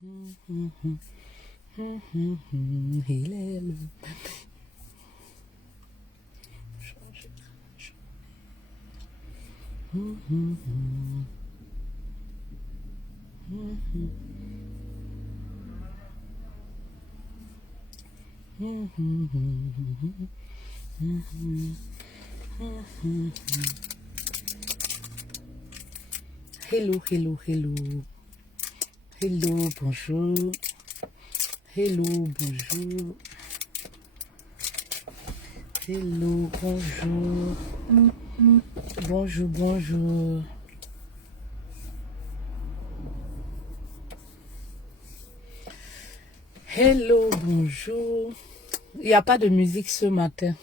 Il est le... Hello, hello, hello. Hello, bonjour. Hello, bonjour. Hello, bonjour. Bonjour, bonjour. Hello, bonjour. Il n'y a pas de musique ce matin.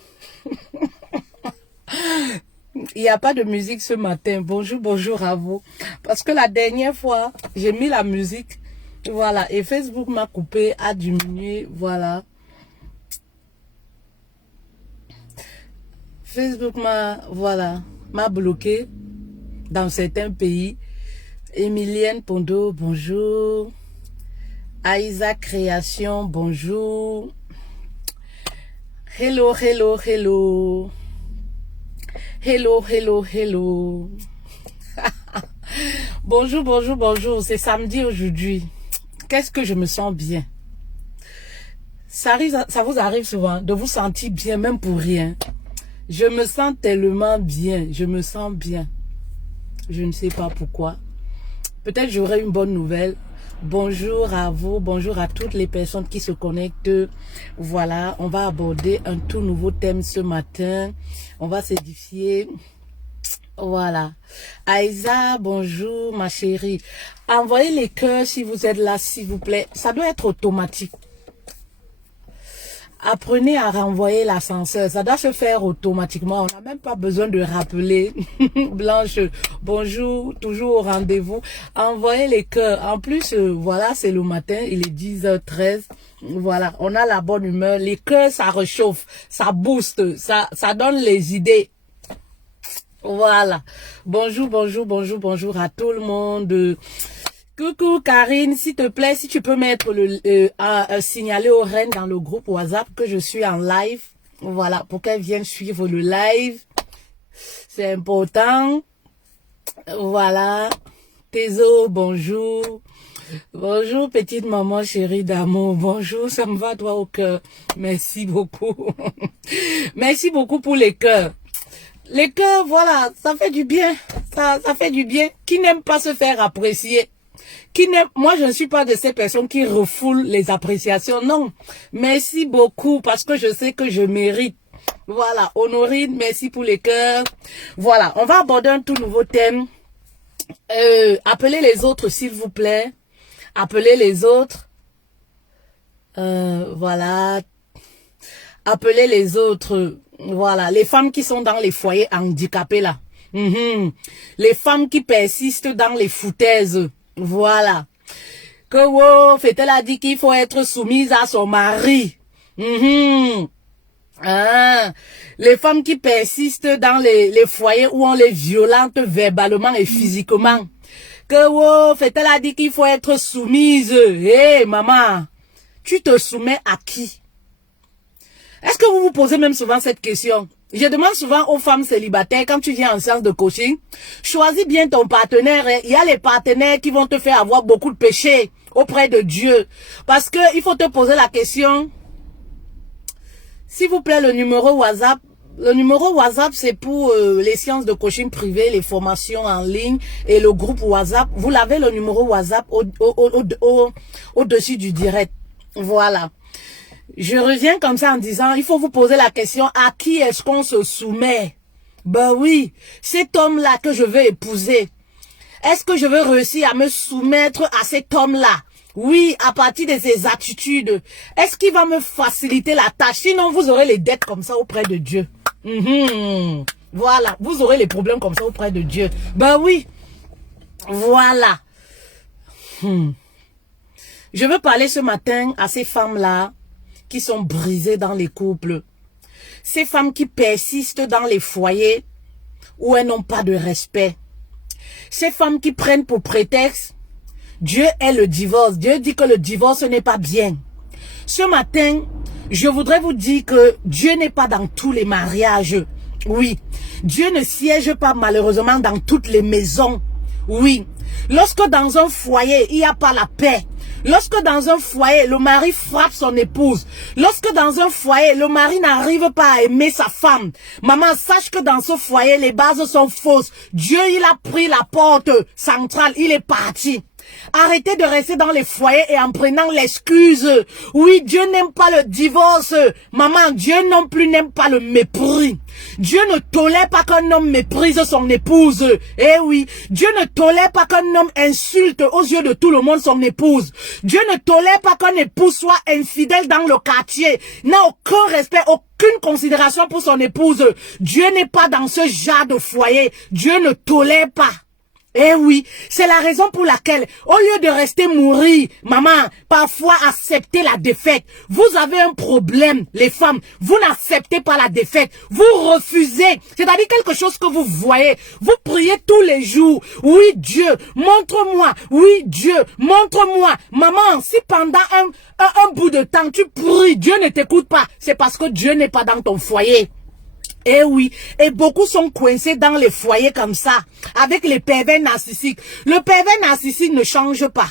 Il n'y a pas de musique ce matin. Bonjour, bonjour à vous. Parce que la dernière fois, j'ai mis la musique. Voilà. Et Facebook m'a coupé, a diminué. Voilà. Facebook m'a bloqué dans certains pays. Emilienne Pondo, bonjour. Aïsa Création, bonjour. Hello, hello, hello. Hello, hello, hello. Bonjour, bonjour, bonjour. C'est samedi aujourd'hui. Qu'est-ce que je me sens bien. Ça vous arrive souvent de vous sentir bien, même pour rien. Je me sens tellement bien. Je me sens bien. Je ne sais pas pourquoi. Peut-être j'aurai une bonne nouvelle. Bonjour à vous, bonjour à toutes les personnes qui se connectent. Voilà, on va aborder un tout nouveau thème ce matin. On va s'édifier. Voilà. Aïsa, bonjour ma chérie. Envoyez les cœurs si vous êtes là, s'il vous plaît. Ça doit être automatique. Apprenez à renvoyer l'ascenseur. Ça doit se faire automatiquement. On n'a même pas besoin de rappeler. Blanche, bonjour, toujours au rendez-vous. Envoyez les cœurs. En plus, voilà, c'est le matin. Il est 10h13. Voilà, on a la bonne humeur. Les cœurs, ça réchauffe, ça booste, ça donne les idées. Voilà. Bonjour, bonjour, bonjour, bonjour à tout le monde. Coucou Karine, s'il te plaît, si tu peux mettre signaler aux reines dans le groupe WhatsApp que je suis en live. Voilà, pour qu'elles viennent suivre le live. C'est important. Voilà. Tezo, bonjour. Bonjour petite maman chérie d'amour. Bonjour, ça me va toi au cœur. Merci beaucoup. Merci beaucoup pour les cœurs. Les cœurs, voilà, ça fait du bien. Ça fait du bien. Qui n'aime pas se faire apprécier? Moi, je ne suis pas de ces personnes qui refoulent les appréciations. Non. Merci beaucoup parce que je sais que je mérite. Voilà. Honorine, merci pour les cœurs. Voilà. On va aborder un tout nouveau thème. Appelez les autres, s'il vous plaît. Appelez les autres. Voilà. Appelez les autres. Voilà. Les femmes qui sont dans les foyers handicapés là. Les femmes qui persistent dans les foutaises. Voilà. Que wow, Fétel a dit qu'il faut être soumise à son mari. Les femmes qui persistent dans les foyers où on les violente verbalement et physiquement. Que wow, Fétel a dit qu'il faut être soumise. Hé, maman, tu te soumets à qui? Est-ce que vous vous posez même souvent cette question? Je demande souvent aux femmes célibataires, quand tu viens en séance de coaching, choisis bien ton partenaire. Il y a les partenaires qui vont te faire avoir beaucoup de péchés auprès de Dieu. Parce que il faut te poser la question. S'il vous plaît, le numéro WhatsApp. Le numéro WhatsApp, c'est pour les séances de coaching privées, les formations en ligne et le groupe WhatsApp. Vous l'avez le numéro WhatsApp au-dessus du direct. Voilà. Je reviens comme ça en disant, il faut vous poser la question, à qui est-ce qu'on se soumet? Ben oui, cet homme-là que je veux épouser, est-ce que je veux réussir à me soumettre à cet homme-là? Oui, à partir de ses attitudes. Est-ce qu'il va me faciliter la tâche? Sinon, vous aurez les dettes comme ça auprès de Dieu. Voilà, vous aurez les problèmes comme ça auprès de Dieu. Ben oui, voilà. Je veux parler ce matin à ces femmes-là qui sont brisées dans les couples. Ces femmes qui persistent dans les foyers où elles n'ont pas de respect. Ces femmes qui prennent pour prétexte Dieu est le divorce. Dieu dit que le divorce n'est pas bien. Ce matin, je voudrais vous dire que Dieu n'est pas dans tous les mariages. Oui. Dieu ne siège pas malheureusement dans toutes les maisons. Oui. Lorsque dans un foyer, il n'y a pas la paix. Lorsque dans un foyer, le mari frappe son épouse. Lorsque dans un foyer, le mari n'arrive pas à aimer sa femme. Maman, sache que dans ce foyer, les bases sont fausses. Dieu, il a pris la porte centrale. Il est parti. Arrêtez de rester dans les foyers et en prenant l'excuse. Oui, Dieu n'aime pas le divorce. Maman, Dieu non plus n'aime pas le mépris. Dieu ne tolère pas qu'un homme méprise son épouse. Eh oui, Dieu ne tolère pas qu'un homme insulte aux yeux de tout le monde son épouse. Dieu ne tolère pas qu'un époux soit infidèle dans le quartier, n'a aucun respect, aucune considération pour son épouse. Dieu n'est pas dans ce genre de foyer. Dieu ne tolère pas. Eh oui, c'est la raison pour laquelle, au lieu de rester mourir, maman, parfois accepter la défaite. Vous avez un problème, les femmes, vous n'acceptez pas la défaite. Vous refusez, c'est-à-dire quelque chose que vous voyez. Vous priez tous les jours. Oui, Dieu, montre-moi. Oui, Dieu, montre-moi. Maman, si pendant un bout de temps, tu pries, Dieu ne t'écoute pas, c'est parce que Dieu n'est pas dans ton foyer. Eh oui, et beaucoup sont coincés dans les foyers comme ça, avec les pervers narcissiques. Le pervers narcissique ne change pas.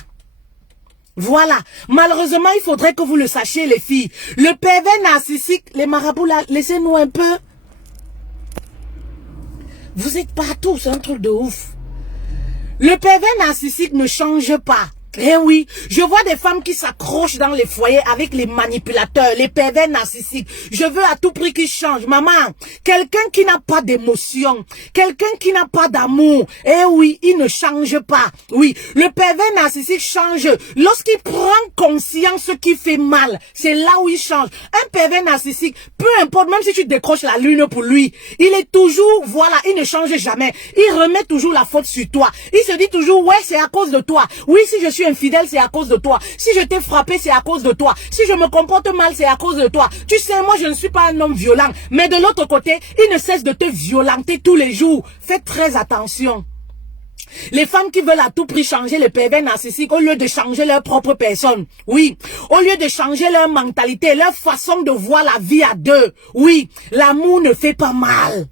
Voilà, malheureusement, il faudrait que vous le sachiez, les filles. Le pervers narcissique, les marabouts là, laissez-nous un peu. Vous êtes partout, c'est un truc de ouf. Le pervers narcissique ne change pas. Eh oui, je vois des femmes qui s'accrochent dans les foyers avec les manipulateurs, les pervers narcissiques. Je veux à tout prix qu'ils changent. Maman, quelqu'un qui n'a pas d'émotion, quelqu'un qui n'a pas d'amour, eh oui, il ne change pas. Oui, le pervers narcissique change lorsqu'il prend conscience qu'il fait mal. C'est là où il change. Un pervers narcissique, peu importe, même si tu décroches la lune pour lui, il est toujours, voilà, il ne change jamais. Il remet toujours la faute sur toi. Il se dit toujours, ouais, c'est à cause de toi. Oui, si je suis infidèle, c'est à cause de toi. Si je t'ai frappé, c'est à cause de toi. Si je me comporte mal, c'est à cause de toi. Tu sais, moi, je ne suis pas un homme violent. Mais de l'autre côté, il ne cesse de te violenter tous les jours. Faites très attention. Les femmes qui veulent à tout prix changer les pervers narcissiques au lieu de changer leur propre personne. Oui. Au lieu de changer leur mentalité, leur façon de voir la vie à deux. Oui. L'amour ne fait pas mal.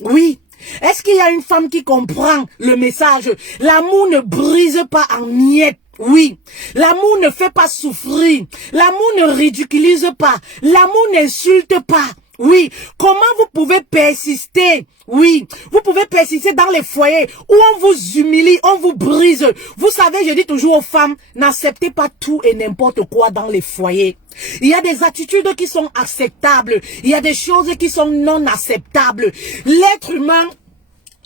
Oui. Est-ce qu'il y a une femme qui comprend le message? L'amour ne brise pas en miettes. Oui, l'amour ne fait pas souffrir. L'amour ne ridiculise pas. L'amour n'insulte pas. Oui, comment vous pouvez persister? Oui, vous pouvez persister dans les foyers où on vous humilie, on vous brise. Vous savez, je dis toujours aux femmes, n'acceptez pas tout et n'importe quoi dans les foyers. Il y a des attitudes qui sont acceptables. Il y a des choses qui sont non acceptables. L'être humain,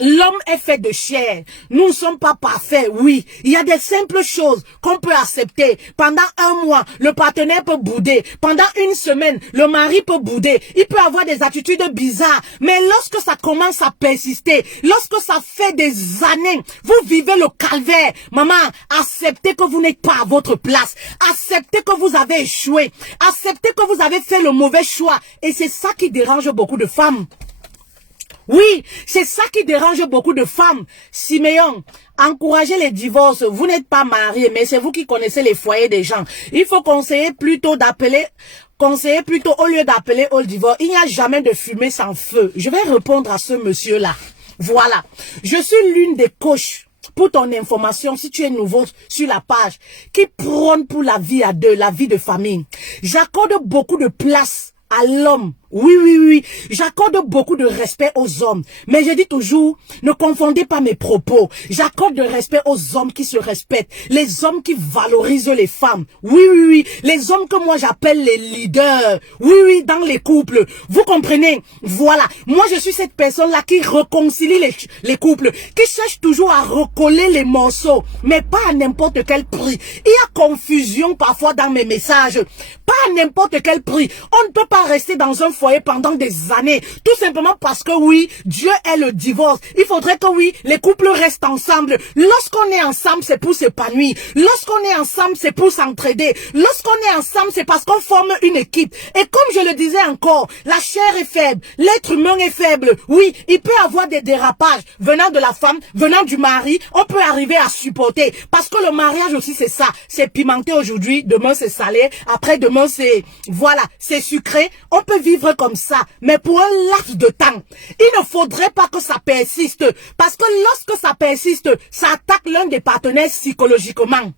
l'homme est fait de chair. Nous ne sommes pas parfaits, oui. Il y a des simples choses qu'on peut accepter. Pendant un mois, le partenaire peut bouder. Pendant une semaine, le mari peut bouder. Il peut avoir des attitudes bizarres. Mais lorsque ça commence à persister, lorsque ça fait des années, vous vivez le calvaire. Maman, acceptez que vous n'êtes pas à votre place. Acceptez que vous avez échoué. Acceptez que vous avez fait le mauvais choix. Et c'est ça qui dérange beaucoup de femmes. Oui, c'est ça qui dérange beaucoup de femmes. Siméon, encouragez les divorces. Vous n'êtes pas marié, mais c'est vous qui connaissez les foyers des gens. Il faut conseiller plutôt au lieu d'appeler au divorce. Il n'y a jamais de fumée sans feu. Je vais répondre à ce monsieur-là. Voilà. Je suis l'une des coachs. Pour ton information, si tu es nouveau sur la page, qui prône pour la vie à deux, la vie de famille. J'accorde beaucoup de place à l'homme. Oui, oui, oui. J'accorde beaucoup de respect aux hommes. Mais je dis toujours, ne confondez pas mes propos. J'accorde de respect aux hommes qui se respectent. Les hommes qui valorisent les femmes. Oui, oui, oui. Les hommes que moi j'appelle les leaders. Oui, oui, dans les couples. Vous comprenez? Voilà. Moi, je suis cette personne-là qui réconcilie les couples. Qui cherche toujours à recoller les morceaux. Mais pas à n'importe quel prix. Il y a confusion parfois dans mes messages. Pas à n'importe quel prix. On ne peut pas rester dans un foyer pendant des années. Tout simplement parce que oui, Dieu est le divorce. Il faudrait que oui, les couples restent ensemble. Lorsqu'on est ensemble, c'est pour s'épanouir. Lorsqu'on est ensemble, c'est pour s'entraider. Lorsqu'on est ensemble, c'est parce qu'on forme une équipe. Et comme je le disais encore, la chair est faible, l'être humain est faible. Oui, il peut avoir des dérapages venant de la femme, venant du mari. On peut arriver à supporter. Parce que le mariage aussi, c'est ça. C'est pimenté aujourd'hui, demain c'est salé, après demain c'est, voilà, c'est sucré. On peut vivre comme ça, mais pour un laps de temps. Il ne faudrait pas que ça persiste. Parce que lorsque ça persiste, ça attaque l'un des partenaires psychologiquement.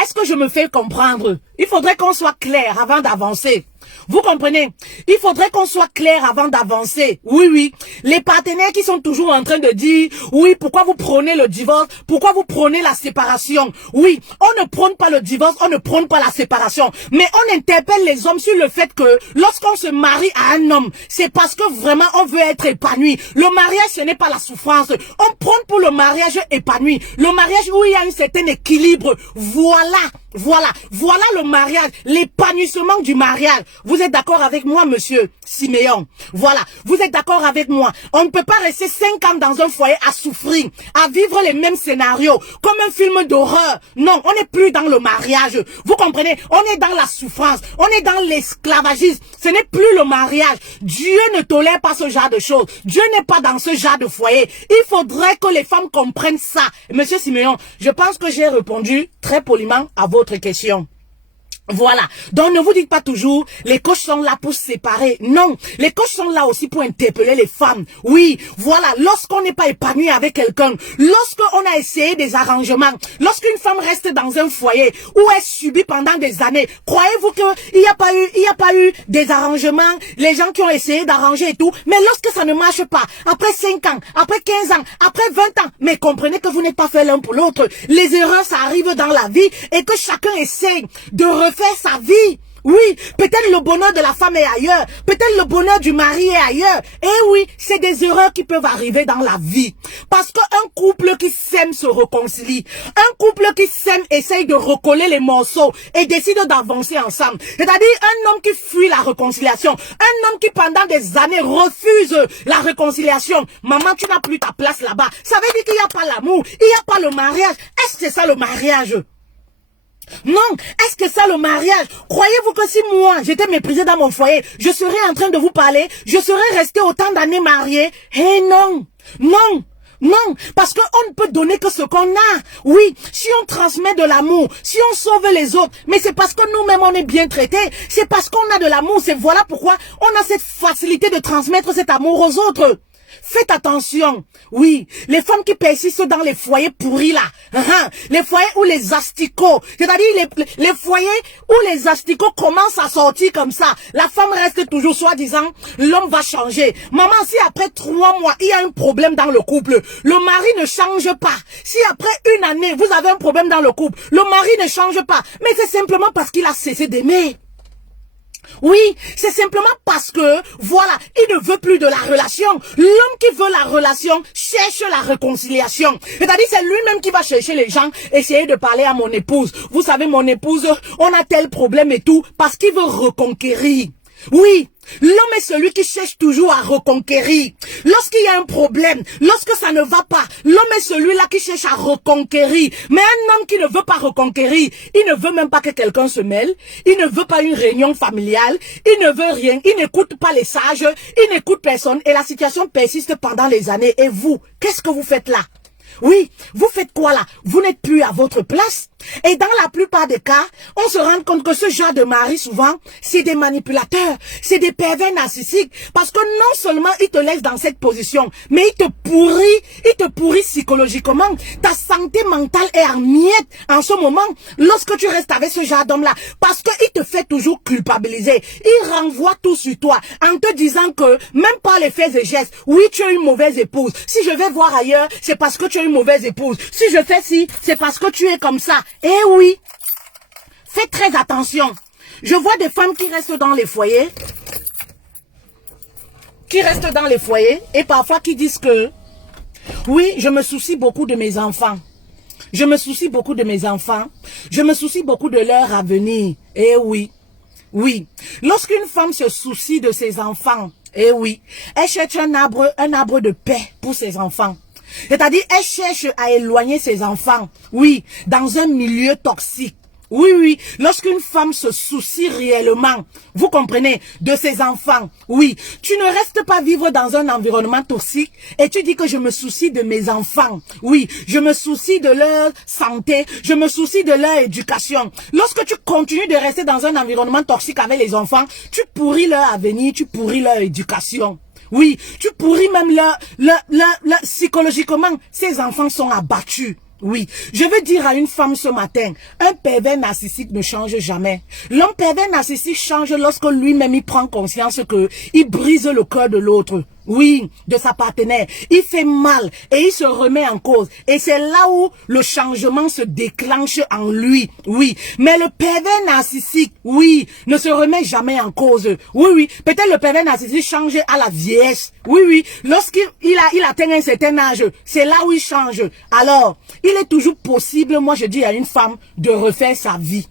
Est-ce que je me fais comprendre? Il faudrait qu'on soit clair avant d'avancer. Vous comprenez? Il faudrait qu'on soit clair avant d'avancer. Oui, oui. Les partenaires qui sont toujours en train de dire, oui, pourquoi vous prenez le divorce? Pourquoi vous prenez la séparation? Oui, on ne prône pas le divorce, on ne prône pas la séparation. Mais on interpelle les hommes sur le fait que lorsqu'on se marie à un homme, c'est parce que vraiment on veut être épanoui. Le mariage, ce n'est pas la souffrance. On prône pour le mariage épanoui. Le mariage où il y a un certain équilibre. Voilà. Voilà le mariage, l'épanouissement du mariage. Vous êtes d'accord avec moi, monsieur Siméon? Voilà, vous êtes d'accord avec moi? On ne peut pas rester 5 ans dans un foyer à souffrir, à vivre les mêmes scénarios, comme un film d'horreur. Non, on n'est plus dans le mariage. Vous comprenez? On est dans la souffrance, on est dans l'esclavagisme. Ce n'est plus le mariage. Dieu ne tolère pas ce genre de choses. Dieu n'est pas dans ce genre de foyer. Il faudrait que les femmes comprennent ça. Monsieur Siméon, je pense que j'ai répondu très poliment à votre question. Voilà. Donc ne vous dites pas toujours, les coachs sont là pour séparer. Non. Les coachs sont là aussi pour interpeller les femmes. Oui. Voilà. Lorsqu'on n'est pas épanoui avec quelqu'un, lorsqu'on a essayé des arrangements, lorsqu'une femme reste dans un foyer où elle subit pendant des années, croyez-vous qu'il n'y a pas eu des arrangements, les gens qui ont essayé d'arranger et tout, mais lorsque ça ne marche pas, après 5 ans, après 15 ans, après 20 ans, mais comprenez que vous n'êtes pas fait l'un pour l'autre. Les erreurs, ça arrive dans la vie et que chacun essaye de refaire sa vie. Oui, peut-être le bonheur de la femme est ailleurs, peut-être le bonheur du mari est ailleurs. Et oui, c'est des erreurs qui peuvent arriver dans la vie. Parce qu'un couple qui s'aime se réconcilie. Un couple qui s'aime essaye de recoller les morceaux et décide d'avancer ensemble. C'est-à-dire un homme qui fuit la réconciliation, un homme qui pendant des années refuse la réconciliation. Maman, tu n'as plus ta place là-bas. Ça veut dire qu'il n'y a pas l'amour, il n'y a pas le mariage. Est-ce que c'est ça le mariage? Non, est-ce que ça le mariage? Croyez-vous que si moi j'étais méprisée dans mon foyer, je serais en train de vous parler, je serais restée autant d'années mariée? Eh non, non. Non, parce qu'on ne peut donner que ce qu'on a. Oui, si on transmet de l'amour, si on sauve les autres, mais c'est parce que nous-mêmes on est bien traités, c'est parce qu'on a de l'amour, c'est voilà pourquoi on a cette facilité de transmettre cet amour aux autres. Faites attention. Oui, les femmes qui persistent dans les foyers pourris là. Les foyers où les asticots, c'est-à-dire les foyers où les asticots commencent à sortir comme ça. La femme reste toujours soi-disant, l'homme va changer. Maman, si après 3 mois, il y a un problème dans le couple, le mari ne change pas. Si après 1 année, vous avez un problème dans le couple, le mari ne change pas. Mais c'est simplement parce qu'il a cessé d'aimer. Oui, c'est simplement parce que, voilà, il ne veut plus de la relation. L'homme qui veut la relation cherche la réconciliation. C'est-à-dire, c'est lui-même qui va chercher les gens, essayer de parler à mon épouse. Vous savez, mon épouse, on a tel problème et tout, parce qu'il veut reconquérir. Oui, l'homme est celui qui cherche toujours à reconquérir. Lorsqu'il y a un problème, lorsque ça ne va pas, l'homme est celui-là qui cherche à reconquérir. Mais un homme qui ne veut pas reconquérir, il ne veut même pas que quelqu'un se mêle, il ne veut pas une réunion familiale, il ne veut rien, il n'écoute pas les sages, il n'écoute personne et la situation persiste pendant les années. Et vous, qu'est-ce que vous faites là? Oui, vous faites quoi là? Vous n'êtes plus à votre place. Et dans la plupart des cas, on se rend compte que ce genre de mari, souvent, c'est des manipulateurs, c'est des pervers narcissiques. Parce que non seulement ils te laissent dans cette position, mais ils te pourrit psychologiquement. Ta santé mentale est en miettes en ce moment, lorsque tu restes avec ce genre d'homme-là. Parce qu'il te fait toujours culpabiliser. Il renvoie tout sur toi, en te disant que, même par les faits et gestes, oui, tu es une mauvaise épouse. Si je vais voir ailleurs, c'est parce que tu es une mauvaise épouse. Si je fais ci, c'est parce que tu es comme ça. Eh oui, faites très attention. Je vois des femmes qui restent dans les foyers, et parfois qui disent que, oui, je me soucie beaucoup de mes enfants. Je me soucie beaucoup de mes enfants. Je me soucie beaucoup de leur avenir. Eh oui, Oui. Lorsqu'une femme se soucie de ses enfants, eh oui, elle cherche un arbre de paix pour ses enfants. C'est-à-dire, elle cherche à éloigner ses enfants, oui, dans un milieu toxique. Oui, oui, lorsqu'une femme se soucie réellement, vous comprenez, de ses enfants, oui, tu ne restes pas vivre dans un environnement toxique et tu dis que je me soucie de mes enfants, oui, je me soucie de leur santé, je me soucie de leur éducation. Lorsque tu continues de rester dans un environnement toxique avec les enfants, tu pourris leur avenir, tu pourris leur éducation. Oui, tu pourris même leur psychologiquement, ces enfants sont abattus. Oui, je veux dire à une femme ce matin, un pervers narcissique ne change jamais. L'homme pervers narcissique change lorsque lui-même il prend conscience que il brise le cœur de l'autre. Oui, de sa partenaire. Il fait mal et il se remet en cause. Et c'est là où le changement se déclenche en lui. Oui, mais le pervers narcissique, oui, ne se remet jamais en cause. Oui, oui, peut-être le pervers narcissique change à la vieillesse. Oui, oui, lorsqu'il atteint un certain âge, c'est là où il change. Alors, il est toujours possible, moi je dis à une femme, de refaire sa vie.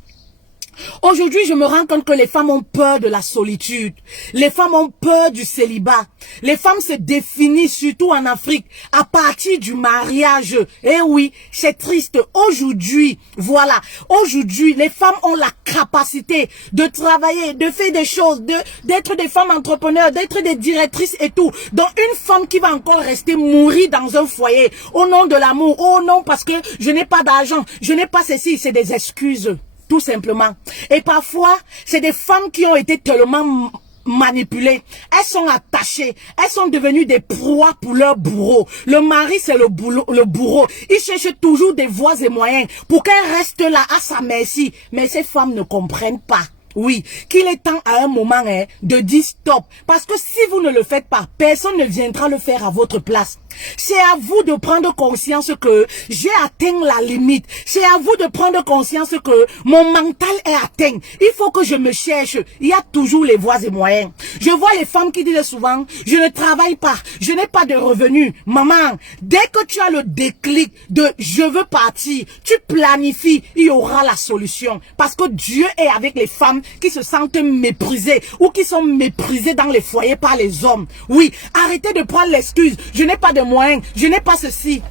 Aujourd'hui, je me rends compte que les femmes ont peur de la solitude. Les femmes ont peur du célibat. Les femmes se définissent, surtout en Afrique, à partir du mariage. Eh oui, c'est triste. Aujourd'hui, voilà. Aujourd'hui, les femmes ont la capacité de travailler, de faire des choses, d'être des femmes entrepreneurs, d'être des directrices et tout. Donc, une femme qui va encore rester mourir dans un foyer au nom de l'amour. Oh non, parce que je n'ai pas d'argent, je n'ai pas ceci, c'est des excuses. Tout simplement. Et parfois, c'est des femmes qui ont été tellement manipulées. Elles sont attachées. Elles sont devenues des proies pour leur bourreau. Le mari, c'est le bourreau. Il cherche toujours des voies et moyens pour qu'elles restent là à sa merci. Mais ces femmes ne comprennent pas. Oui, qu'il est temps à un moment de dire stop. Parce que si vous ne le faites pas, personne ne viendra le faire à votre place. C'est à vous de prendre conscience que j'ai atteint la limite. C'est à vous de prendre conscience que mon mental est atteint. Il faut que je me cherche. Il y a toujours les voies et moyens. Je vois les femmes qui disent souvent, je ne travaille pas, je n'ai pas de revenus. Maman, dès que tu as le déclic de je veux partir, tu planifies, il y aura la solution. Parce que Dieu est avec les femmes qui se sentent méprisées ou qui sont méprisées dans les foyers par les hommes. Oui, arrêtez de prendre l'excuse. Je n'ai pas de moyens, je n'ai pas ceci.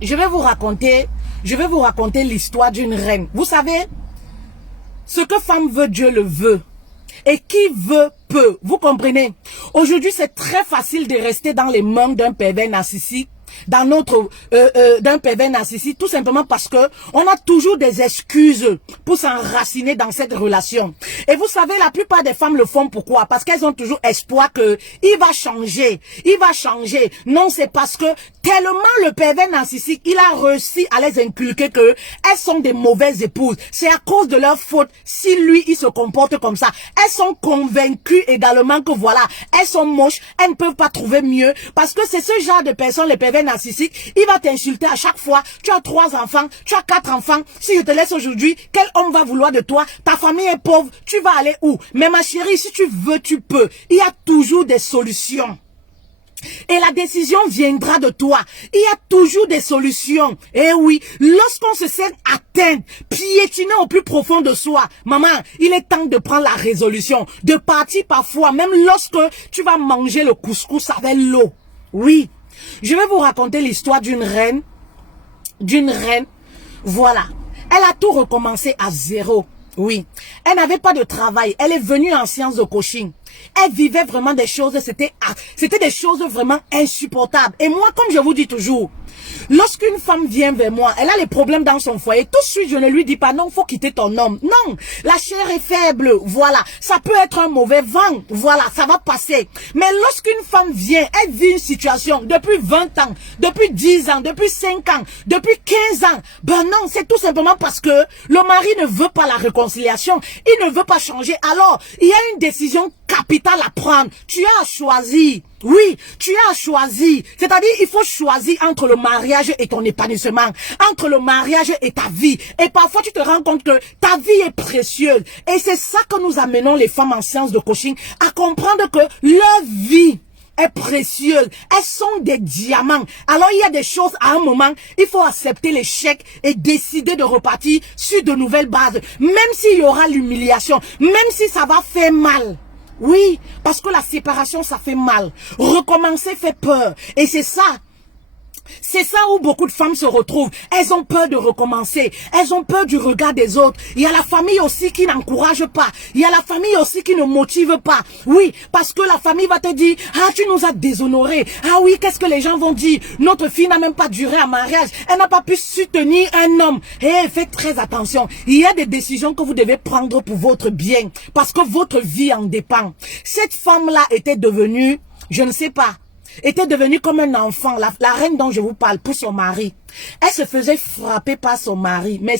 Je vais vous raconter l'histoire d'une reine. Vous savez, ce que femme veut, Dieu le veut. Et qui veut, peut. Vous comprenez? Aujourd'hui, c'est très facile de rester dans les mains d'un pervers narcissique. D'un pervers narcissique, tout simplement parce que on a toujours des excuses pour s'enraciner dans cette relation. Et vous savez, la plupart des femmes le font pourquoi? Parce qu'elles ont toujours espoir que il va changer, il va changer. Non, c'est parce que tellement le pervers narcissique, il a réussi à les inculquer que elles sont des mauvaises épouses. C'est à cause de leur faute si lui, il se comporte comme ça. Elles sont convaincues également que voilà, elles sont moches, elles ne peuvent pas trouver mieux parce que c'est ce genre de personnes, les pervers narcissique, il va t'insulter à chaque fois. Tu as 3 enfants, tu as 4 enfants. Si je te laisse aujourd'hui, quel homme va vouloir de toi? Ta famille est pauvre, tu vas aller où? Mais ma chérie, si tu veux, tu peux. Il y a toujours des solutions. Et la décision viendra de toi. Il y a toujours des solutions. Eh oui, lorsqu'on se sent atteint, piétiné au plus profond de soi, maman, il est temps de prendre la résolution, de partir parfois, même lorsque tu vas manger le couscous avec l'eau. Oui. Je vais vous raconter l'histoire d'une reine. Voilà. Elle a tout recommencé à zéro. Oui. Elle n'avait pas de travail. Elle est venue en sciences de coaching. Elle vivait vraiment des choses, c'était des choses vraiment insupportables. Et moi, comme je vous dis toujours, lorsqu'une femme vient vers moi, elle a les problèmes dans son foyer, tout de suite, je ne lui dis pas, non, faut quitter ton homme. Non, la chair est faible, voilà. Ça peut être un mauvais vent, voilà, ça va passer. Mais lorsqu'une femme vient, elle vit une situation depuis 20 ans, depuis 10 ans, depuis 5 ans, depuis 15 ans. Ben non, c'est tout simplement parce que le mari ne veut pas la réconciliation, il ne veut pas changer. Alors, il y a une décision capitale à prendre. Tu as choisi. Oui, tu as choisi. C'est-à-dire, il faut choisir entre le mariage et ton épanouissement, entre le mariage et ta vie. Et parfois, tu te rends compte que ta vie est précieuse. Et c'est ça que nous amenons les femmes en séance de coaching à comprendre que leur vie, est précieuse. Elles sont des diamants. Alors il y a des choses à un moment, il faut accepter l'échec et décider de repartir sur de nouvelles bases. Même s'il y aura l'humiliation, même si ça va faire mal. Oui, parce que la séparation, ça fait mal. Recommencer fait peur. Et c'est ça. C'est ça où beaucoup de femmes se retrouvent. Elles ont peur de recommencer. Elles ont peur du regard des autres. Il y a la famille aussi qui n'encourage pas. Il y a la famille aussi qui ne motive pas. Oui, parce que la famille va te dire, ah, tu nous as déshonorés. Ah oui, qu'est-ce que les gens vont dire? Notre fille n'a même pas duré un mariage. Elle n'a pas pu soutenir un homme. Eh, faites très attention. Il y a des décisions que vous devez prendre pour votre bien. Parce que votre vie en dépend. Cette femme-là était devenue, je ne sais pas, était devenue comme un enfant, la reine dont je vous parle, pour son mari. Elle se faisait frapper par son mari, mais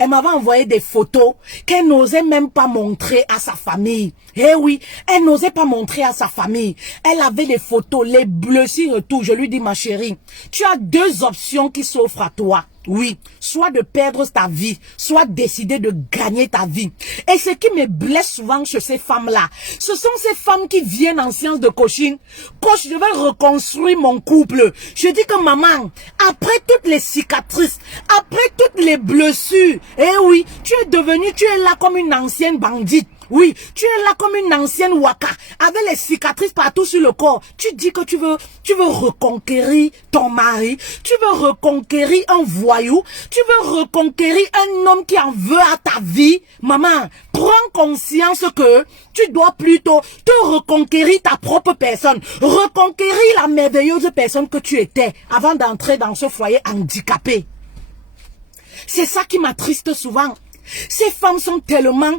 elle m'avait envoyé des photos qu'elle n'osait même pas montrer à sa famille. Eh oui, elle n'osait pas montrer à sa famille. Elle avait des photos, les blessures et tout. Je lui dis, ma chérie, tu as deux options qui s'offrent à toi. Oui, soit de perdre ta vie, soit décider de gagner ta vie. Et ce qui me blesse souvent chez ces femmes-là, ce sont ces femmes qui viennent en séance de coaching. Coach, je vais reconstruire mon couple. Je dis que maman, après toutes les cicatrices, après toutes les blessures, eh oui, tu es là comme une ancienne bandite. Oui, tu es là comme une ancienne waka, avec les cicatrices partout sur le corps. Tu dis que tu veux reconquérir ton mari, tu veux reconquérir un voyou, tu veux reconquérir un homme qui en veut à ta vie. Maman, prends conscience que tu dois plutôt te reconquérir ta propre personne, reconquérir la merveilleuse personne que tu étais avant d'entrer dans ce foyer handicapé. C'est ça qui m'attriste souvent. Ces femmes sont tellement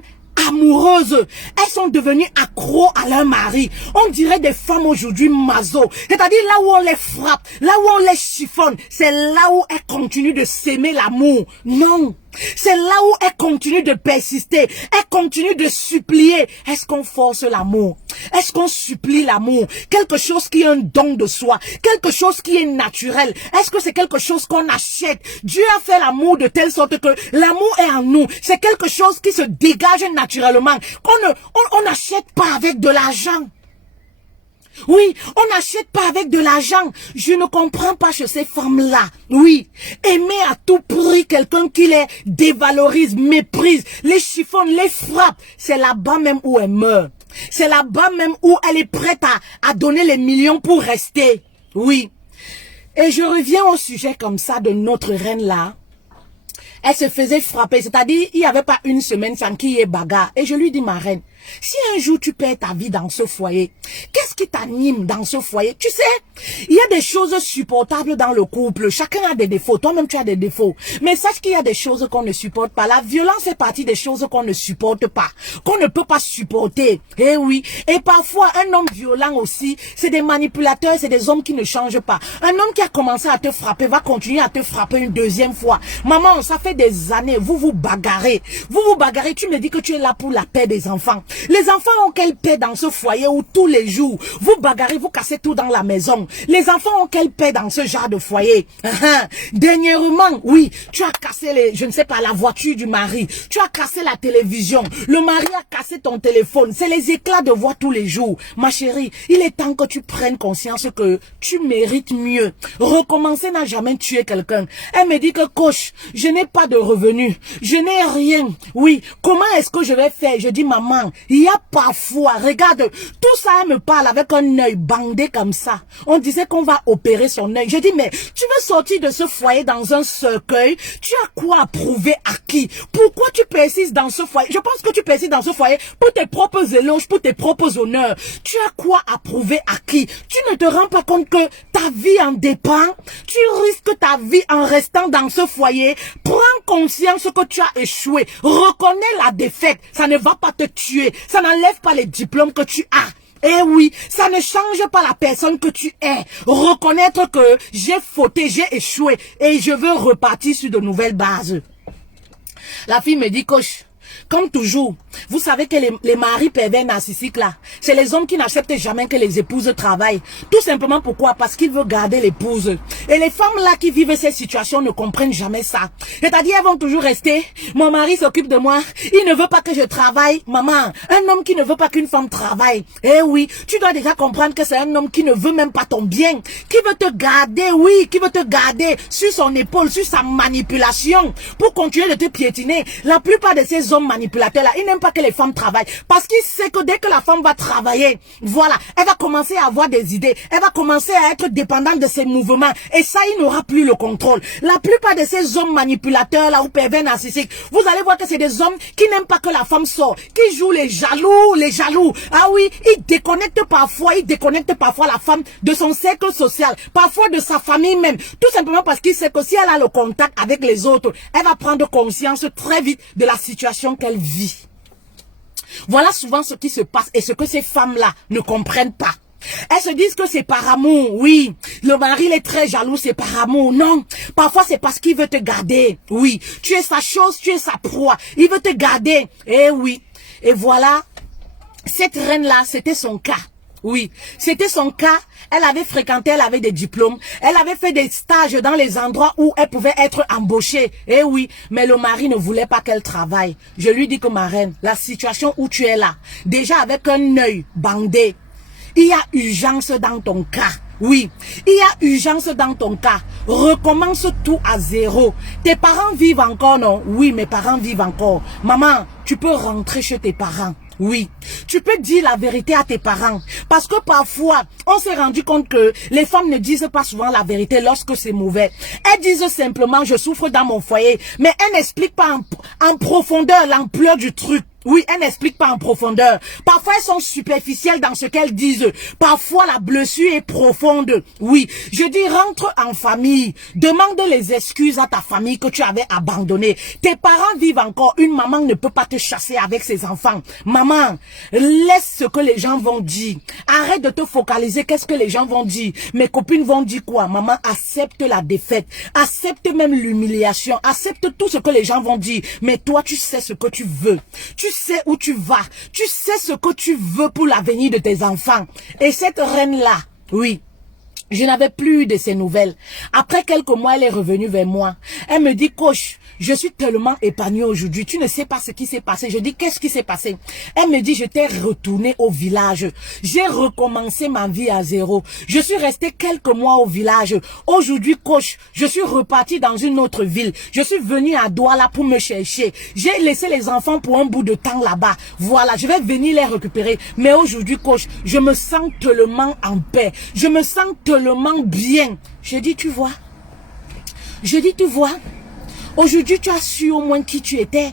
amoureuses, elles sont devenues accros à leur mari. On dirait des femmes aujourd'hui maso, c'est-à-dire là où on les frappe, là où on les chiffonne, c'est là où elles continuent de s'aimer l'amour. Non, c'est là où elles continuent de persister, elles continuent de supplier. Est-ce qu'on force l'amour? Est-ce qu'on supplie l'amour? Quelque chose qui est un don de soi, quelque chose qui est naturel. Est-ce que c'est quelque chose qu'on achète? Dieu a fait l'amour de telle sorte que l'amour est en nous. C'est quelque chose qui se dégage naturellement, qu'on n'achète pas avec de l'argent. Oui, on n'achète pas avec de l'argent. Je ne comprends pas chez ces femmes-là. Oui, aimer à tout prix quelqu'un qui les dévalorise, méprise, les chiffonne, les frappe. C'est là-bas même où elle meurt. C'est là-bas même où elle est prête à donner les millions pour rester. Oui. Et je reviens au sujet comme ça de notre reine-là. Elle se faisait frapper, c'est-à-dire il n'y avait pas une semaine sans qu'il y ait bagarre. Et je lui dis, ma reine, si un jour tu perds ta vie dans ce foyer, qu'est-ce qui t'anime dans ce foyer? Tu sais, il y a des choses supportables dans le couple. Chacun a des défauts. Toi-même, tu as des défauts. Mais sache qu'il y a des choses qu'on ne supporte pas. La violence fait partie des choses qu'on ne supporte pas, qu'on ne peut pas supporter. Eh oui. Et parfois, un homme violent aussi, c'est des manipulateurs, c'est des hommes qui ne changent pas. Un homme qui a commencé à te frapper va continuer à te frapper une deuxième fois. Maman, ça fait des années, vous vous bagarrez. Vous vous bagarrez, tu me dis que tu es là pour la paix des enfants. Les enfants ont quelle paix dans ce foyer où tous les jours, vous bagarrez, vous cassez tout dans la maison. Les enfants ont quelle paix dans ce genre de foyer? Dernièrement, oui, tu as cassé je ne sais pas, la voiture du mari. Tu as cassé la télévision. Le mari a cassé ton téléphone. C'est les éclats de voix tous les jours. Ma chérie, il est temps que tu prennes conscience que tu mérites mieux. Recommencer n'a jamais tué quelqu'un. Elle me dit que coach, je n'ai pas de revenus. Je n'ai rien. Oui, comment est-ce que je vais faire? Je dis maman, il y a parfois, regarde, tout ça, elle me parle avec un œil bandé comme ça. On disait qu'on va opérer son œil. Je dis, mais tu veux sortir de ce foyer dans un cercueil? Tu as quoi à prouver à qui? Pourquoi tu persistes dans ce foyer? Je pense que tu persistes dans ce foyer pour tes propres éloges, pour tes propres honneurs. Tu as quoi à prouver à qui? Tu ne te rends pas compte que ta vie en dépend? Tu risques ta vie en restant dans ce foyer. Prends conscience que tu as échoué. Reconnais la défaite. Ça ne va pas te tuer. Ça n'enlève pas les diplômes que tu as. Eh oui, ça ne change pas la personne que tu es. Reconnaître que j'ai fauté, j'ai échoué et je veux repartir sur de nouvelles bases. La fille me dit, coach, comme toujours, Vous savez que les maris pervers narcissiques là, c'est les hommes qui n'acceptent jamais que les épouses travaillent. Tout simplement pourquoi? Parce qu'ils veulent garder l'épouse. Et les femmes là qui vivent ces situations ne comprennent jamais ça. C'est-à-dire elles vont toujours rester, mon mari s'occupe de moi, il ne veut pas que je travaille. Maman, un homme qui ne veut pas qu'une femme travaille, eh oui, tu dois déjà comprendre que c'est un homme qui ne veut même pas ton bien, qui veut te garder, oui, qui veut te garder sur son épaule, sur sa manipulation, pour continuer de te piétiner. La plupart de ces hommes manipulateurs là, ils n'aiment pas que les femmes travaillent, parce qu'ils savent que dès que la femme va travailler, voilà, elle va commencer à avoir des idées, elle va commencer à être dépendante de ses mouvements, et ça, il n'aura plus le contrôle. La plupart de ces hommes manipulateurs là, ou pervers narcissiques, vous allez voir que c'est des hommes qui n'aiment pas que la femme sorte, qui jouent les jaloux, les jaloux. Ah oui, ils déconnectent parfois la femme de son cercle social, parfois de sa famille même, tout simplement parce qu'il sait que si elle a le contact avec les autres, elle va prendre conscience très vite de la situation qu'elle vit. Voilà souvent ce qui se passe et ce que ces femmes-là ne comprennent pas. Elles se disent que c'est par amour, oui. Le mari il est très jaloux, c'est par amour. Non, parfois c'est parce qu'il veut te garder. Oui, tu es sa chose, tu es sa proie. Il veut te garder. Eh oui. Et voilà, cette reine-là, c'était son cas. Oui, c'était son cas. Elle avait fréquenté, elle avait des diplômes. Elle avait fait des stages dans les endroits où elle pouvait être embauchée. Eh oui, mais le mari ne voulait pas qu'elle travaille. Je lui dis que ma reine, la situation où tu es là, déjà avec un œil bandé, il y a urgence dans ton cas. Oui, il y a urgence dans ton cas. Recommence tout à zéro. Tes parents vivent encore, non? Oui, mes parents vivent encore. Maman, tu peux rentrer chez tes parents. Oui, tu peux dire la vérité à tes parents. Parce que parfois, on s'est rendu compte que les femmes ne disent pas souvent la vérité lorsque c'est mauvais. Elles disent simplement, je souffre dans mon foyer. Mais elles n'expliquent pas en profondeur l'ampleur du truc. Oui, elles n'expliquent pas en profondeur. Parfois, elles sont superficielles dans ce qu'elles disent. Parfois, la blessure est profonde. Oui, je dis, rentre en famille. Demande les excuses à ta famille que tu avais abandonnée. Tes parents vivent encore. Une maman ne peut pas te chasser avec ses enfants. Maman, laisse ce que les gens vont dire. Arrête de te focaliser. Qu'est-ce que les gens vont dire? Mes copines vont dire quoi? Maman, accepte la défaite. Accepte même l'humiliation. Accepte tout ce que les gens vont dire. Mais toi, tu sais ce que tu veux. Tu sais où tu vas. Tu sais ce que tu veux pour l'avenir de tes enfants. Et cette reine-là, oui, je n'avais plus de ses nouvelles. Après quelques mois, elle est revenue vers moi. Elle me dit, coach, je suis tellement épanouie aujourd'hui. Tu ne sais pas ce qui s'est passé. Je dis, qu'est-ce qui s'est passé? Elle me dit, j'étais retournée au village. J'ai recommencé ma vie à zéro. Je suis restée quelques mois au village. Aujourd'hui, coach, je suis repartie dans une autre ville. Je suis venue à Douala pour me chercher. J'ai laissé les enfants pour un bout de temps là-bas. Voilà, je vais venir les récupérer. Mais aujourd'hui, coach, je me sens tellement en paix. Je me sens tellement bien. Je dis, tu vois? Je dis, tu vois? Aujourd'hui, tu as su au moins qui tu étais.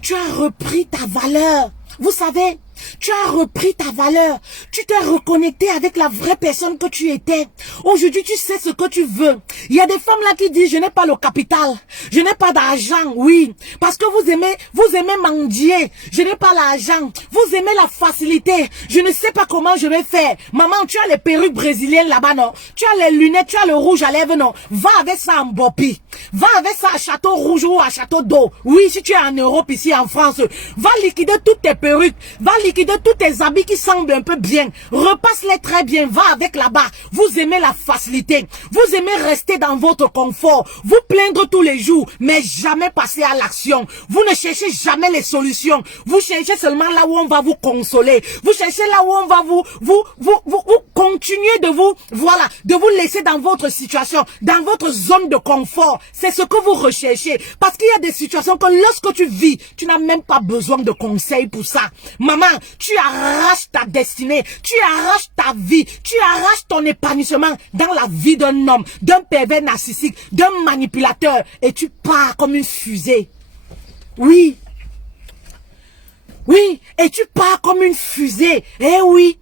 Tu as repris ta valeur. Vous savez, tu as repris ta valeur. Tu t'es reconnecté avec la vraie personne que tu étais. Aujourd'hui, tu sais ce que tu veux. Il y a des femmes là qui disent, je n'ai pas le capital. Je n'ai pas d'argent. Oui, parce que vous aimez mendier. Je n'ai pas l'argent. Vous aimez la facilité. Je ne sais pas comment je vais faire. Maman, tu as les perruques brésiliennes là-bas, non? Tu as les lunettes, tu as le rouge à lèvres, non? Va avec ça en Bopi. Va avec ça à Château Rouge ou à Château d'Eau. Oui, si tu es en Europe, ici en France, va liquider toutes tes perruques. Va liquider tous tes habits qui semblent un peu bien. Repasse-les très bien. Va avec là-bas. Vous aimez la facilité. Vous aimez rester dans votre confort. Vous plaindre tous les jours, mais jamais passer à l'action. Vous ne cherchez jamais les solutions. Vous cherchez seulement là où on va vous consoler. Vous cherchez là où on va vous continuer de vous, voilà, de vous laisser dans votre situation, dans votre zone de confort. C'est ce que vous recherchez. Parce qu'il y a des situations que lorsque tu vis, tu n'as même pas besoin de conseils pour ça. Maman, tu arraches ta destinée, tu arraches ta vie, tu arraches ton épanouissement dans la vie d'un homme, d'un pervers narcissique, d'un manipulateur, et tu pars comme une fusée. Oui. Oui, et tu pars comme une fusée. Eh oui.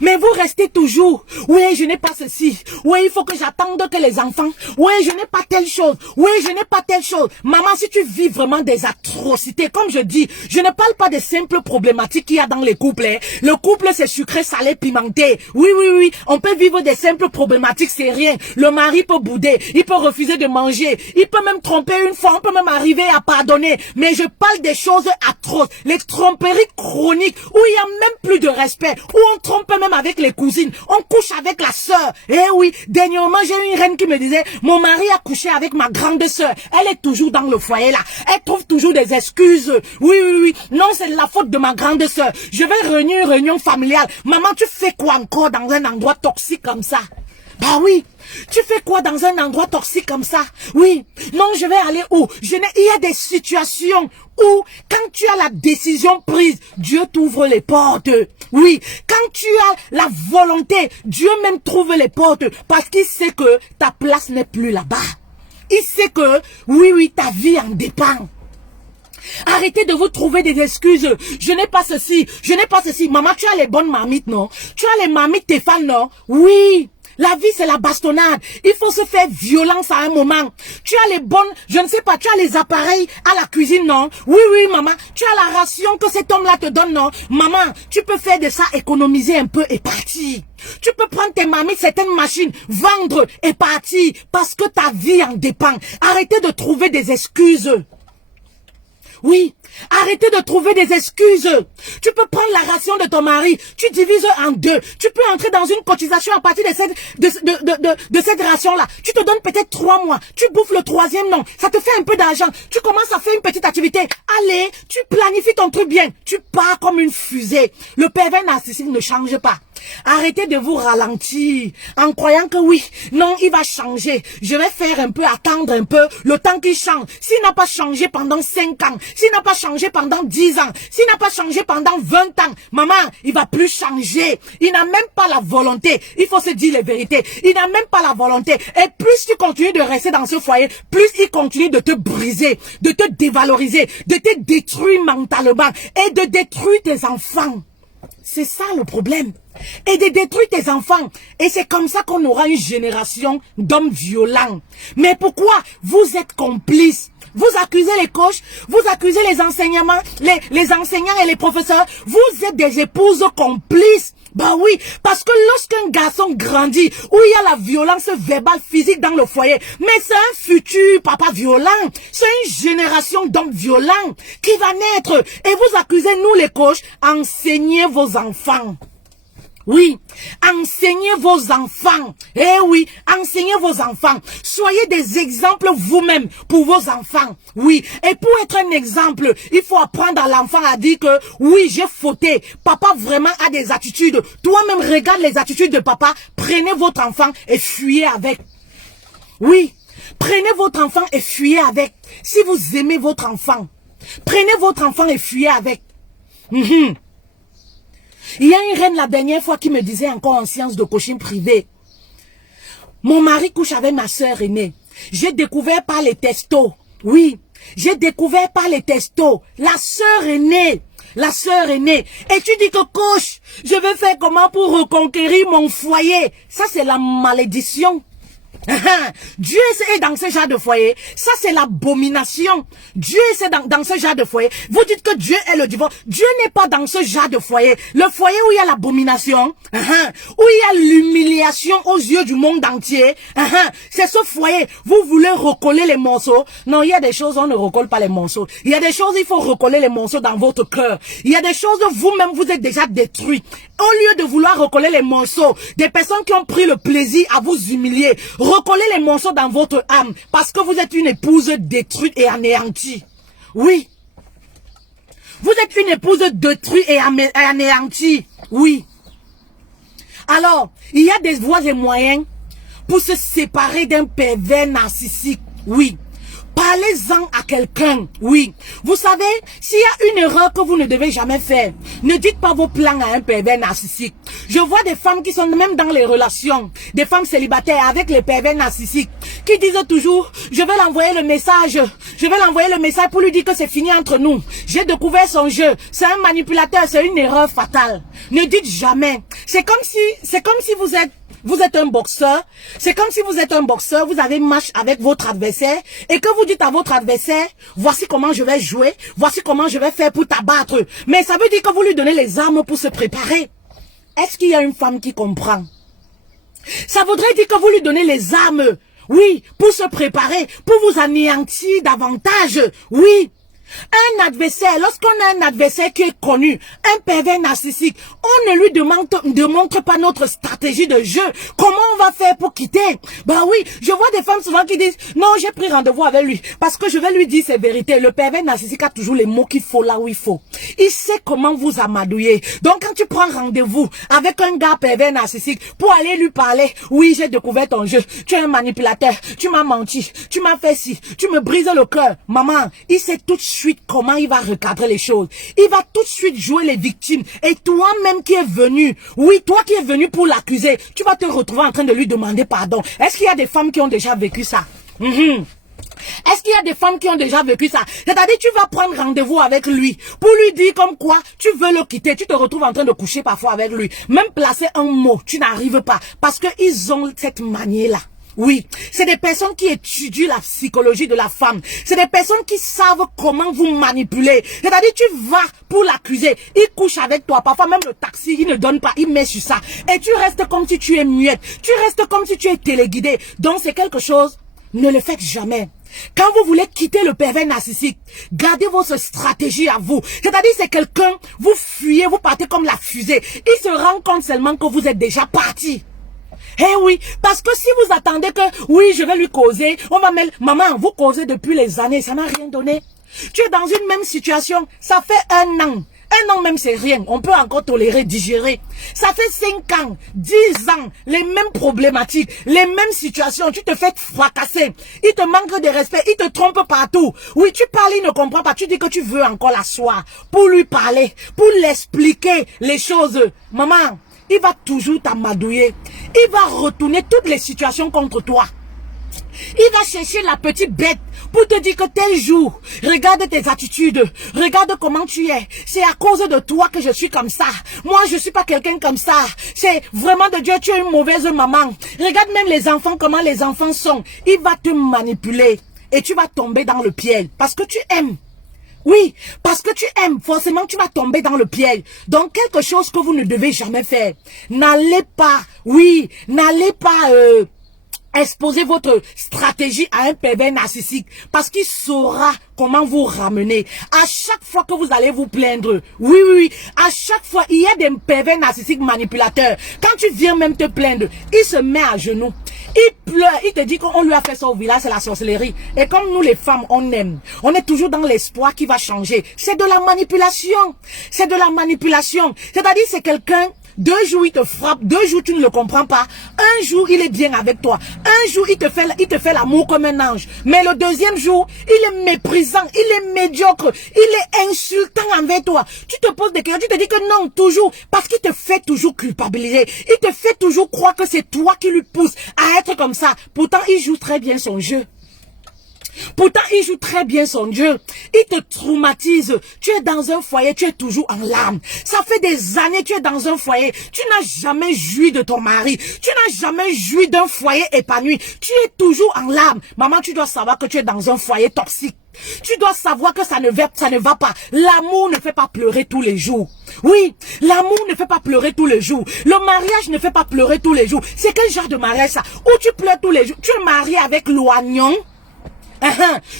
Mais vous restez toujours. Oui, je n'ai pas ceci. Oui, il faut que j'attende que les enfants. Oui, je n'ai pas telle chose. Oui, je n'ai pas telle chose. Maman, si tu vis vraiment des atrocités, comme je dis, je ne parle pas des simples problématiques qu'il y a dans les couples. Hein. Le couple, c'est sucré, salé, pimenté. Oui, oui, oui. On peut vivre des simples problématiques, c'est rien. Le mari peut bouder. Il peut refuser de manger. Il peut même tromper une fois. On peut même arriver à pardonner. Mais je parle des choses atroces. Les tromperies chroniques où il y a même plus de respect. Où on trompe même avec les cousines. On couche avec la sœur. Eh oui. Dernièrement, j'ai une reine qui me disait, mon mari a couché avec ma grande sœur. Elle est toujours dans le foyer là. Elle trouve toujours des excuses. Oui, oui, oui. Non, c'est la faute de ma grande sœur. Je vais réunir une réunion familiale. Maman, tu fais quoi encore dans un endroit toxique comme ça? Bah oui. Tu fais quoi dans un endroit toxique comme ça? Oui. Non, je vais aller où? Il y a des situations où, quand tu as la décision prise, Dieu t'ouvre les portes. Oui. Quand tu as la volonté, Dieu même trouve les portes parce qu'il sait que ta place n'est plus là-bas. Il sait que, oui, oui, ta vie en dépend. Arrêtez de vous trouver des excuses. Je n'ai pas ceci, je n'ai pas ceci. Maman, tu as les bonnes marmites, non? Tu as les marmites Stéphane, non? Oui. La vie, c'est la bastonnade. Il faut se faire violence à un moment. Tu as les bonnes, je ne sais pas, tu as les appareils à la cuisine, non? Oui, oui, maman. Tu as la ration que cet homme-là te donne, non? Maman, tu peux faire de ça, économiser un peu et partir. Tu peux prendre tes marmites, certaines machines, vendre et partir parce que ta vie en dépend. Arrêtez de trouver des excuses. Oui, arrêtez de trouver des excuses. Tu peux prendre la ration de ton mari, tu divises en deux. Tu peux entrer dans une cotisation à partir de cette ration-là. Tu te donnes peut-être 3 mois. Tu bouffes le 3e, non. Ça te fait un peu d'argent. Tu commences à faire une petite activité. Allez, tu planifies ton truc bien. Tu pars comme une fusée. Le pervers narcissique ne change pas. Arrêtez de vous ralentir en croyant que oui, non, il va changer. Je vais faire un peu, attendre un peu, le temps qu'il change. S'il n'a pas changé pendant 5 ans, s'il n'a pas changé pendant 10 ans, s'il n'a pas changé pendant 20 ans, maman, il va plus changer. Il n'a même pas la volonté. Il faut se dire les vérités. Il n'a même pas la volonté. Et plus tu continues de rester dans ce foyer, plus il continue de te briser, de te dévaloriser, de te détruire mentalement et de détruire tes enfants. C'est ça le problème. Et de détruire tes enfants. Et c'est comme ça qu'on aura une génération d'hommes violents. Mais pourquoi vous êtes complices? Vous accusez les coachs, vous accusez les enseignements, les enseignants et les professeurs. Vous êtes des épouses complices. Bah oui, parce que lorsqu'un garçon grandit, où il y a la violence verbale, physique dans le foyer, mais c'est un futur papa violent, c'est une génération d'hommes violents qui va naître. Et vous accusez nous les coachs, enseignez vos enfants. Oui, enseignez vos enfants. Eh oui, enseignez vos enfants. Soyez des exemples vous-même pour vos enfants. Oui, et pour être un exemple, il faut apprendre à l'enfant à dire que oui, j'ai fauté. Papa vraiment a des attitudes. Toi-même, regarde les attitudes de papa. Prenez votre enfant et fuyez avec. Oui, prenez votre enfant et fuyez avec. Si vous aimez votre enfant, prenez votre enfant et fuyez avec. Il y a une reine la dernière fois qui me disait encore en séance de coaching privé. Mon mari couche avec ma soeur aînée. J'ai découvert par les testos. Oui, j'ai découvert par les testos. La soeur aînée. La sœur aînée. Et tu dis que coach, je vais faire comment pour reconquérir mon foyer? Ça c'est la malédiction. Dieu est dans ce genre de foyer. Ça c'est l'abomination. Dieu est dans ce genre de foyer. Vous dites que Dieu est le divorce. Dieu n'est pas dans ce genre de foyer. Le foyer où il y a l'abomination, où il y a l'humiliation aux yeux du monde entier, c'est ce foyer. Vous voulez recoller les morceaux. Non, il y a des choses, on ne recolle pas les morceaux. Il y a des choses, il faut recoller les morceaux dans votre cœur. Il y a des choses, vous-même, vous êtes déjà détruits. Au lieu de vouloir recoller les morceaux, des personnes qui ont pris le plaisir à vous humilier, recollez les morceaux dans votre âme, parce que vous êtes une épouse détruite et anéantie. Oui. Vous êtes une épouse détruite et anéantie. Oui. Alors, il y a des voies et moyens pour se séparer d'un pervers narcissique. Oui. Parlez-en à quelqu'un, oui. Vous savez, s'il y a une erreur que vous ne devez jamais faire, ne dites pas vos plans à un pervers narcissique. Je vois des femmes qui sont même dans les relations, des femmes célibataires avec les pervers narcissiques, qui disent toujours, je vais l'envoyer le message, Je vais l'envoyer le message pour lui dire que c'est fini entre nous. J'ai découvert son jeu. C'est un manipulateur, c'est une erreur fatale. Ne dites jamais. C'est comme si vous êtes un boxeur. C'est comme si vous êtes un boxeur, vous avez match avec votre adversaire et que vous dites à votre adversaire, voici comment je vais jouer, voici comment je vais faire pour t'abattre. Mais ça veut dire que vous lui donnez les armes pour se préparer. Est-ce qu'il y a une femme qui comprend? Ça voudrait dire que vous lui donnez les armes, oui, pour se préparer, pour vous anéantir davantage, oui. Un adversaire, lorsqu'on a un adversaire qui est connu, un pervers narcissique, on ne lui démontre pas notre stratégie de jeu. Comment on va faire pour quitter? Ben oui, je vois des femmes souvent qui disent, non, j'ai pris rendez-vous avec lui, parce que je vais lui dire ses vérités. Le pervers narcissique a toujours les mots qu'il faut là où il faut. Il sait comment vous amadouiller. Donc quand tu prends rendez-vous avec un gars pervers narcissique pour aller lui parler, oui, j'ai découvert ton jeu, tu es un manipulateur, tu m'as menti, tu m'as fait ci, tu me brises le cœur. Maman, il sait tout de suite comment il va recadrer les choses. Il va tout de suite jouer les victimes. Et toi-même qui es venu, oui, toi qui es venu pour l'accuser, tu vas te retrouver en train de lui demander pardon. Est-ce qu'il y a des femmes qui ont déjà vécu ça? Est-ce qu'il y a des femmes qui ont déjà vécu ça? C'est-à-dire, tu vas prendre rendez-vous avec lui pour lui dire comme quoi tu veux le quitter. Tu te retrouves en train de coucher parfois avec lui. Même placer un mot, tu n'arrives pas. Parce qu'ils ont cette manière-là. Oui, c'est des personnes qui étudient la psychologie de la femme. C'est des personnes qui savent comment vous manipuler. C'est-à-dire, tu vas pour l'accuser. Il couche avec toi. Parfois, même le taxi, il ne donne pas. Il met sur ça. Et tu restes comme si tu es muette. Tu restes comme si tu es téléguidée. Donc, c'est quelque chose, ne le faites jamais. Quand vous voulez quitter le pervers narcissique, gardez votre stratégie à vous. C'est-à-dire, c'est quelqu'un, vous fuyez, vous partez comme la fusée. Il se rend compte seulement que vous êtes déjà parti. Eh oui, parce que si vous attendez que, oui, je vais lui causer, on va mettre, maman, vous causez depuis les années, ça n'a rien donné. Tu es dans une même situation, ça fait 1 an. 1 an même c'est rien, on peut encore tolérer, digérer. Ça fait 5 ans, 10 ans, les mêmes problématiques, les mêmes situations, tu te fais fracasser. Il te manque de respect, il te trompe partout. Oui, tu parles, il ne comprend pas, tu dis que tu veux encore l'asseoir pour lui parler, pour l'expliquer les choses. Maman, il va toujours t'amadouiller. Il va retourner toutes les situations contre toi. Il va chercher la petite bête pour te dire que tel jour, regarde tes attitudes, regarde comment tu es. C'est à cause de toi que je suis comme ça. Moi, je suis pas quelqu'un comme ça. C'est vraiment de Dieu, tu es une mauvaise maman. Regarde même les enfants, comment les enfants sont. Il va te manipuler et tu vas tomber dans le piège parce que tu aimes. Oui, parce que tu aimes, forcément tu vas tomber dans le piège. Donc quelque chose que vous ne devez jamais faire. N'allez pas, oui, n'allez pas exposer votre stratégie à un pervers narcissique parce qu'il saura comment vous ramener. À chaque fois que vous allez vous plaindre, oui, à chaque fois, il y a des pervers narcissiques manipulateurs. Quand tu viens même te plaindre, il se met à genoux. Il pleure, il te dit qu'on lui a fait ça au village, c'est la sorcellerie. Et comme nous les femmes, on aime. On est toujours dans l'espoir qu'il va changer. C'est de la manipulation. C'est de la manipulation. C'est-à-dire, c'est quelqu'un, 2 jours il te frappe, 2 jours tu ne le comprends pas. Un jour il est bien avec toi. Un jour il te fait l'amour comme un ange. Mais le 2e jour, il est méprisant, il est médiocre, il est insultant envers toi. Tu te poses des questions, tu te dis que non, toujours. Parce qu'il te fait toujours culpabiliser. Il te fait toujours croire que c'est toi qui lui pousse à être comme ça. Pourtant, il joue très bien son jeu. Pourtant, il joue très bien son jeu. Il te traumatise. Tu es dans un foyer, tu es toujours en larmes. Ça fait des années que tu es dans un foyer. Tu n'as jamais joui de ton mari. Tu n'as jamais joui d'un foyer épanoui. Tu es toujours en larmes. Maman, tu dois savoir que tu es dans un foyer toxique. Tu dois savoir que ça ne va pas. L'amour ne fait pas pleurer tous les jours. Oui, l'amour ne fait pas pleurer tous les jours. Le mariage ne fait pas pleurer tous les jours. C'est quel genre de mariage ça? Où tu pleures tous les jours? Tu es marié avec l'oignon?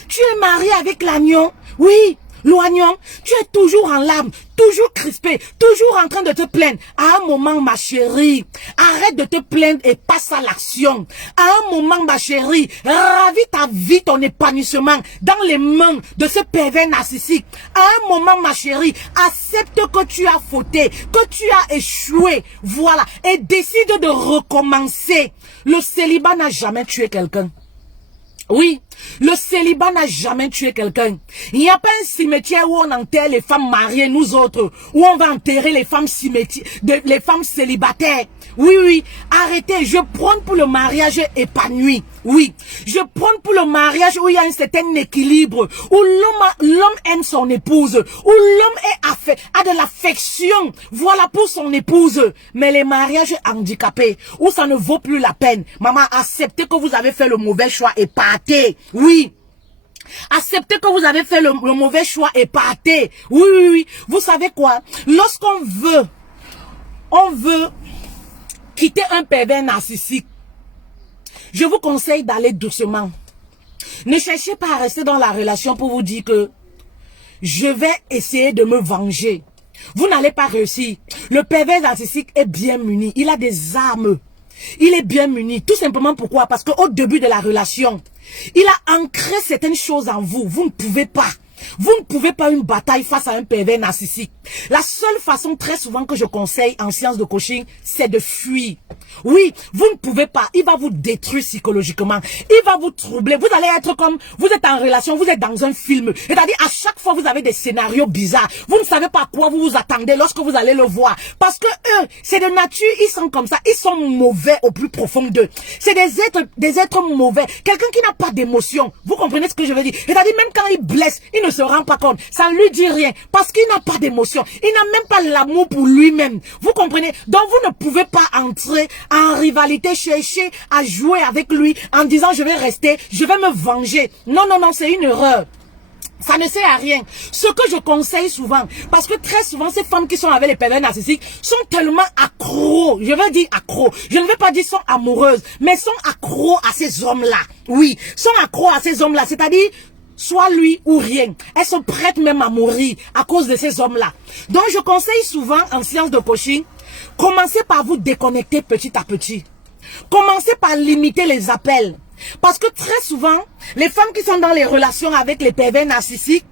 Tu es marié avec l'agneau? Oui, l'oignon. Tu es toujours en larmes, toujours crispé, toujours en train de te plaindre. À un moment, ma chérie, arrête de te plaindre et passe à l'action. À un moment, ma chérie, ravis ta vie, ton épanouissement dans les mains de ce pervers narcissique. À un moment, ma chérie, accepte que tu as fauté, que tu as échoué. Voilà. Et décide de recommencer. Le célibat n'a jamais tué quelqu'un. Oui, le célibat n'a jamais tué quelqu'un. Il n'y a pas un cimetière où on enterre les femmes mariées, nous autres, où on va enterrer les femmes célibataires. Oui, oui, arrêtez. Je prône pour le mariage épanoui. Oui, je prône pour le mariage où il y a un certain équilibre, où l'homme aime son épouse, où l'homme a de l'affection, voilà, pour son épouse. Mais les mariages handicapés, où ça ne vaut plus la peine. Maman, acceptez que vous avez fait le mauvais choix et partez. Oui. Acceptez que vous avez fait le mauvais choix et partez. Oui, oui, oui. Vous savez quoi? Lorsqu'on veut quitter un pervers narcissique, je vous conseille d'aller doucement. Ne cherchez pas à rester dans la relation pour vous dire que je vais essayer de me venger. Vous n'allez pas réussir. Le pervers narcissique est bien muni. Il a des armes. Il est bien muni. Tout simplement pourquoi? Parce qu'au début de la relation, il a ancré certaines choses en vous. Vous ne pouvez pas. Vous ne pouvez pas une bataille face à un pervers narcissique. La seule façon très souvent que je conseille en séance de coaching, c'est de fuir. Oui, vous ne pouvez pas. Il va vous détruire psychologiquement. Il va vous troubler. Vous allez être comme, vous êtes en relation, vous êtes dans un film. C'est-à-dire, à chaque fois, vous avez des scénarios bizarres. Vous ne savez pas à quoi vous vous attendez lorsque vous allez le voir. Parce que eux, c'est de nature, ils sont comme ça. Ils sont mauvais au plus profond d'eux. C'est des êtres mauvais. Quelqu'un qui n'a pas d'émotion. Vous comprenez ce que je veux dire? C'est-à-dire, même quand il blesse, il ne se rend pas compte. Ça ne lui dit rien. Parce qu'il n'a pas d'émotion. Il n'a même pas l'amour pour lui-même. Vous comprenez? Donc, vous ne pouvez pas entrer en rivalité, chercher à jouer avec lui en disant je vais rester, je vais me venger. Non, non, non, c'est une erreur. Ça ne sert à rien. Ce que je conseille souvent, parce que très souvent, ces femmes qui sont avec les pervers narcissiques sont tellement accros. Je veux dire accros. Je ne veux pas dire sont amoureuses, mais sont accros à ces hommes-là. Oui, sont accros à ces hommes-là. C'est-à-dire, soit lui ou rien. Elles sont prêtes même à mourir à cause de ces hommes-là. Donc, je conseille souvent en séance de coaching, commencez par vous déconnecter petit à petit. Commencez par limiter les appels. Parce que très souvent, les femmes qui sont dans les relations avec les pervers narcissiques,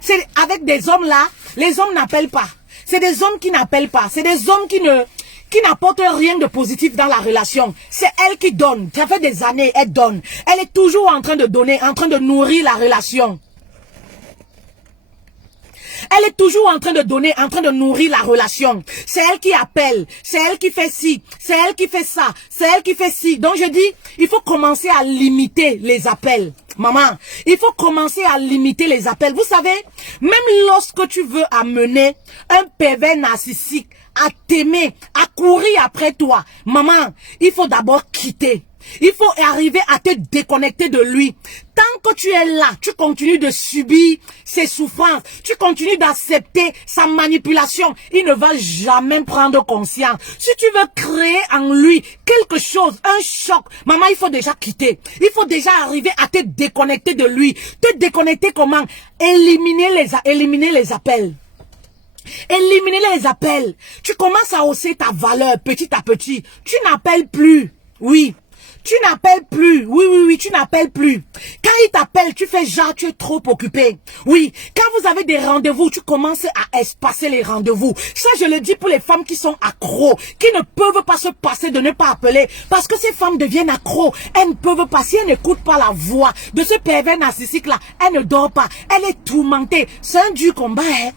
c'est avec des hommes là, les hommes n'appellent pas. C'est des hommes qui n'appellent pas. C'est des hommes qui n'apportent rien de positif dans la relation. C'est elle qui donne. Ça fait des années, elle donne. Elle est toujours en train de donner, en train de nourrir la relation. Elle est toujours en train de donner, en train de nourrir la relation. C'est elle qui appelle, c'est elle qui fait ci, c'est elle qui fait ça, c'est elle qui fait ci. Donc je dis, il faut commencer à limiter les appels. Maman, il faut commencer à limiter les appels. Vous savez, même lorsque tu veux amener un pervers narcissique à t'aimer, à courir après toi, maman, il faut d'abord quitter. Il faut arriver à te déconnecter de lui. Tant que tu es là, tu continues de subir ses souffrances. Tu continues d'accepter sa manipulation. Il ne va jamais prendre conscience. Si tu veux créer en lui quelque chose, un choc, maman, il faut déjà quitter. Il faut déjà arriver à te déconnecter de lui. Te déconnecter comment? Éliminer les appels. Éliminer les appels. Tu commences à hausser ta valeur petit à petit. Tu n'appelles plus. Oui. Tu n'appelles plus. Oui, oui, oui, tu n'appelles plus. Quand il t'appelle, tu fais genre, tu es trop occupé. Oui. Quand vous avez des rendez-vous, tu commences à espacer les rendez-vous. Ça, je le dis pour les femmes qui sont accros, qui ne peuvent pas se passer de ne pas appeler. Parce que ces femmes deviennent accros. Elles ne peuvent pas, si elles n'écoutent pas la voix de ce pervers narcissique-là, elles ne dorment pas. Elle est tourmentée. C'est un dur combat, hein.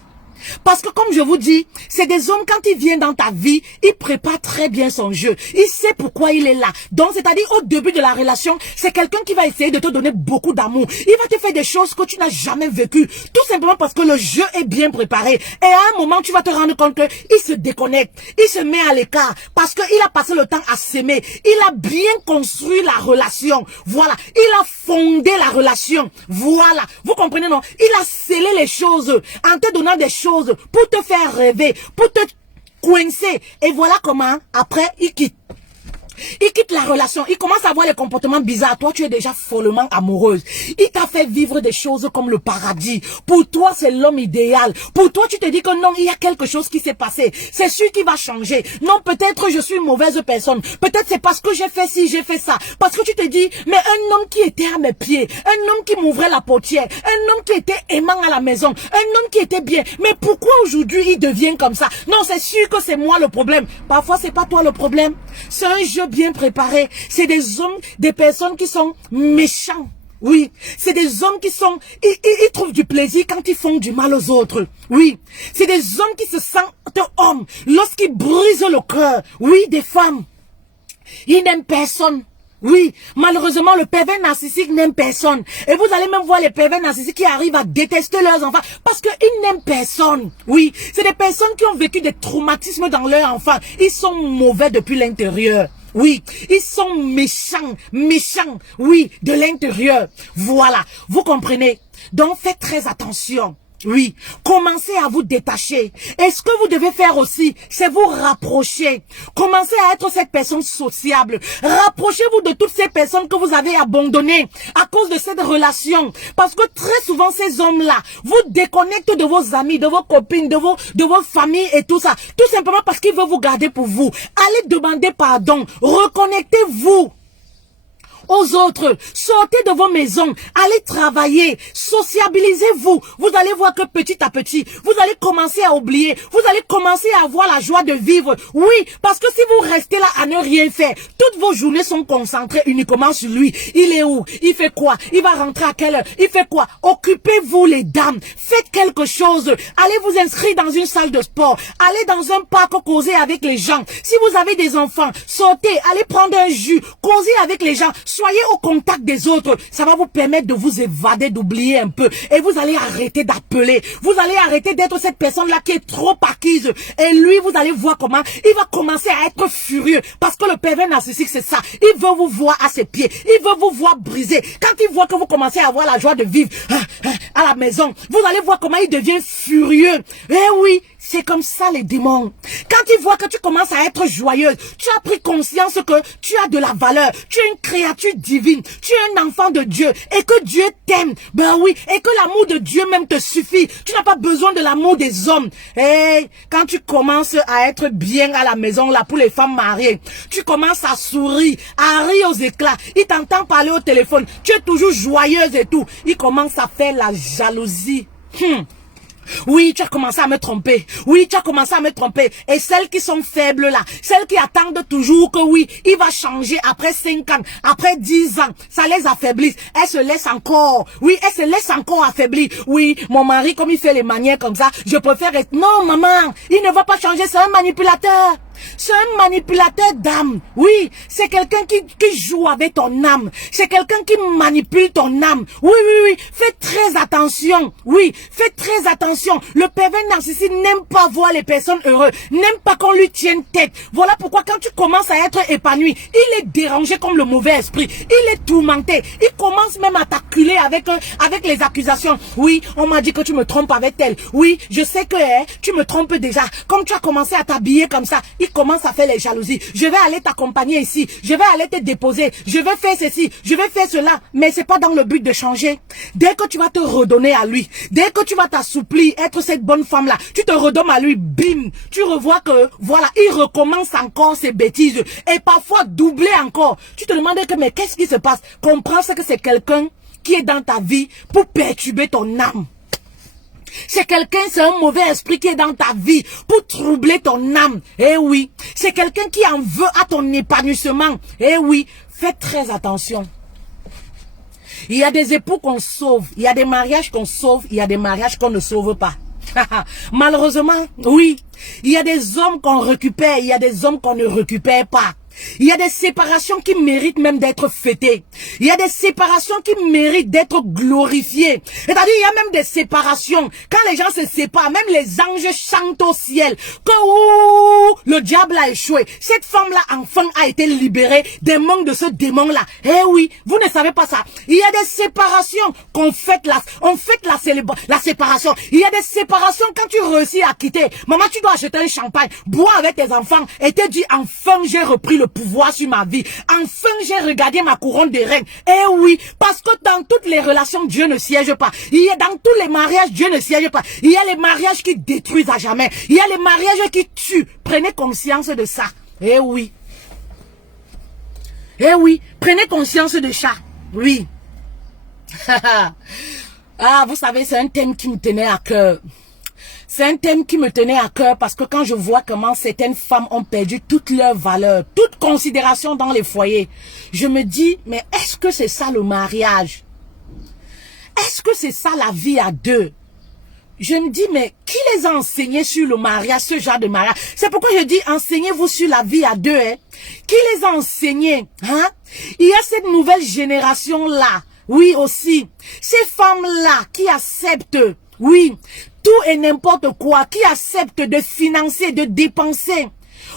Parce que comme je vous dis, c'est des hommes, quand ils viennent dans ta vie, ils préparent très bien son jeu. Il sait pourquoi il est là. Donc, c'est-à-dire, au début de la relation, c'est quelqu'un qui va essayer de te donner beaucoup d'amour. Il va te faire des choses que tu n'as jamais vécues. Tout simplement parce que le jeu est bien préparé. Et à un moment, tu vas te rendre compte qu'il se déconnecte. Il se met à l'écart. Parce qu'il a passé le temps à s'aimer. Il a bien construit la relation. Voilà. Il a fondé la relation. Voilà. Vous comprenez, non? Il a scellé les choses en te donnant des choses pour te faire rêver, pour te coincer. Et voilà comment, après, il quitte. Il quitte la relation, il commence à avoir les comportements bizarres. Toi, tu es déjà follement amoureuse. Il t'a fait vivre des choses comme le paradis. Pour toi, c'est l'homme idéal. Pour toi, tu te dis que non, il y a quelque chose qui s'est passé. C'est sûr qu'il va changer. Non, peut-être je suis une mauvaise personne. Peut-être c'est parce que j'ai fait ci, j'ai fait ça. Parce que tu te dis, mais un homme qui était à mes pieds, un homme qui m'ouvrait la portière, un homme qui était aimant à la maison, un homme qui était bien. Mais pourquoi aujourd'hui il devient comme ça? Non, c'est sûr que c'est moi le problème. Parfois, c'est pas toi le problème. C'est un jeu bien préparé. C'est des hommes, des personnes qui sont méchants. Oui, c'est des hommes qui sont... Ils trouvent du plaisir quand ils font du mal aux autres. Oui, c'est des hommes qui se sentent hommes lorsqu'ils brisent le cœur. Oui, des femmes. Il n'aime personne. Oui, malheureusement, le pervers narcissique n'aime personne. Et vous allez même voir les pervers narcissiques qui arrivent à détester leurs enfants parce qu'ils n'aiment personne. Oui, c'est des personnes qui ont vécu des traumatismes dans leur enfant. Ils sont mauvais depuis l'intérieur. Oui, ils sont méchants, oui, de l'intérieur. Voilà, vous comprenez? Donc, faites très attention. Oui, commencez à vous détacher. Et ce que vous devez faire aussi, c'est vous rapprocher. Commencez à être cette personne sociable. Rapprochez-vous de toutes ces personnes que vous avez abandonnées à cause de cette relation. Parce que très souvent, ces hommes-là vous déconnectent de vos amis, de vos copines, de vos familles et tout ça. Tout simplement parce qu'ils veulent vous garder pour vous. Allez demander pardon. Reconnectez-vous aux autres, sortez de vos maisons, allez travailler, sociabilisez-vous. Vous allez voir que petit à petit, vous allez commencer à oublier, vous allez commencer à avoir la joie de vivre. Oui, parce que si vous restez là à ne rien faire, toutes vos journées sont concentrées uniquement sur lui. Il est où? Il fait quoi? Il va rentrer à quelle heure? Il fait quoi? Occupez-vous les dames, faites quelque chose, allez vous inscrire dans une salle de sport, allez dans un parc causer avec les gens. Si vous avez des enfants, sortez, allez prendre un jus, causez avec les gens. Soyez au contact des autres. Ça va vous permettre de vous évader, d'oublier un peu. Et vous allez arrêter d'appeler. Vous allez arrêter d'être cette personne-là qui est trop acquise. Et lui, vous allez voir comment il va commencer à être furieux. Parce que le pervers narcissique, c'est ça. Il veut vous voir à ses pieds. Il veut vous voir briser. Quand il voit que vous commencez à avoir la joie de vivre à la maison, vous allez voir comment il devient furieux. Eh oui, c'est comme ça les démons. Quand il voit que tu commences à être joyeuse, tu as pris conscience que tu as de la valeur, tu es une créature divine, tu es un enfant de Dieu et que Dieu t'aime. Ben oui, et que l'amour de Dieu même te suffit. Tu n'as pas besoin de l'amour des hommes. Et quand tu commences à être bien à la maison là pour les femmes mariées, tu commences à sourire, à rire aux éclats. Il t'entend parler au téléphone, tu es toujours joyeuse et tout. Il commence à faire la jalousie. Oui, tu as commencé à me tromper. Oui, tu as commencé à me tromper. Et celles qui sont faibles là, celles qui attendent toujours que oui, il va changer après 5 ans, après 10 ans, ça les affaiblit. Elles se laissent encore. Oui, elles se laissent encore affaiblir. Oui, mon mari, comme il fait les manières comme ça, je préfère être... Non, maman, il ne va pas changer, c'est un manipulateur. C'est un manipulateur d'âme. Oui, c'est quelqu'un qui joue avec ton âme. C'est quelqu'un qui manipule ton âme. Oui, oui, oui. Faites très attention. Oui, faites très attention. Le pervers narcissique n'aime pas voir les personnes heureuses. N'aime pas qu'on lui tienne tête. Voilà pourquoi quand tu commences à être épanoui, il est dérangé comme le mauvais esprit. Il est tourmenté. Il commence même à t'acculer avec les accusations. Oui, on m'a dit que tu me trompes avec elle. Oui, je sais que tu me trompes déjà. Comme tu as commencé à t'habiller comme ça, il commence à faire les jalousies. Je vais aller t'accompagner ici. Je vais aller te déposer. Je vais faire ceci. Je vais faire cela. Mais c'est pas dans le but de changer. Dès que tu vas te redonner à lui, dès que tu vas t'assouplir, être cette bonne femme-là, tu te redonnes à lui, bim, tu revois que, voilà, il recommence encore ses bêtises. Et parfois doubler encore. Tu te demandes que, mais qu'est-ce qui se passe? Comprends que c'est quelqu'un qui est dans ta vie pour perturber ton âme. C'est quelqu'un, c'est un mauvais esprit qui est dans ta vie pour troubler ton âme. Eh oui, c'est quelqu'un qui en veut à ton épanouissement. Eh oui, faites très attention. Il y a des époux qu'on sauve, il y a des mariages qu'on sauve, il y a des mariages qu'on ne sauve pas. Malheureusement, oui, il y a des hommes qu'on récupère, il y a des hommes qu'on ne récupère pas. Il y a des séparations qui méritent même d'être fêtées. Il y a des séparations qui méritent d'être glorifiées. C'est-à-dire, il y a même des séparations. Quand les gens se séparent, même les anges chantent au ciel que ouh, le diable a échoué. Cette femme-là, enfin, a été libérée des mains de ce démon-là. Eh oui, vous ne savez pas ça. Il y a des séparations qu'on fête la séparation. Il y a des séparations quand tu réussis à quitter. Maman, tu dois acheter un champagne, boire avec tes enfants et te dire, enfin, j'ai repris le pouvoir sur ma vie. Enfin, j'ai regardé ma couronne de reine. Eh oui, parce que dans toutes les relations, Dieu ne siège pas. Il y a dans tous les mariages, Dieu ne siège pas. Il y a les mariages qui détruisent à jamais. Il y a les mariages qui tuent. Prenez conscience de ça. Eh oui. Eh oui, prenez conscience de ça. Oui. Ah, vous savez, c'est un thème qui me tenait à cœur. C'est un thème qui me tenait à cœur parce que quand je vois comment certaines femmes ont perdu toute leur valeur, toute considération dans les foyers, je me dis, mais est-ce que c'est ça le mariage? Est-ce que c'est ça la vie à deux? je me dis, mais qui les a enseignés sur le mariage, ce genre de mariage? C'est pourquoi je dis, enseignez-vous sur la vie à deux, hein. Qui les a enseignés, hein? Il y a cette nouvelle génération-là, oui aussi. Ces femmes-là qui acceptent, oui, tout et n'importe quoi, qui acceptent de financer, de dépenser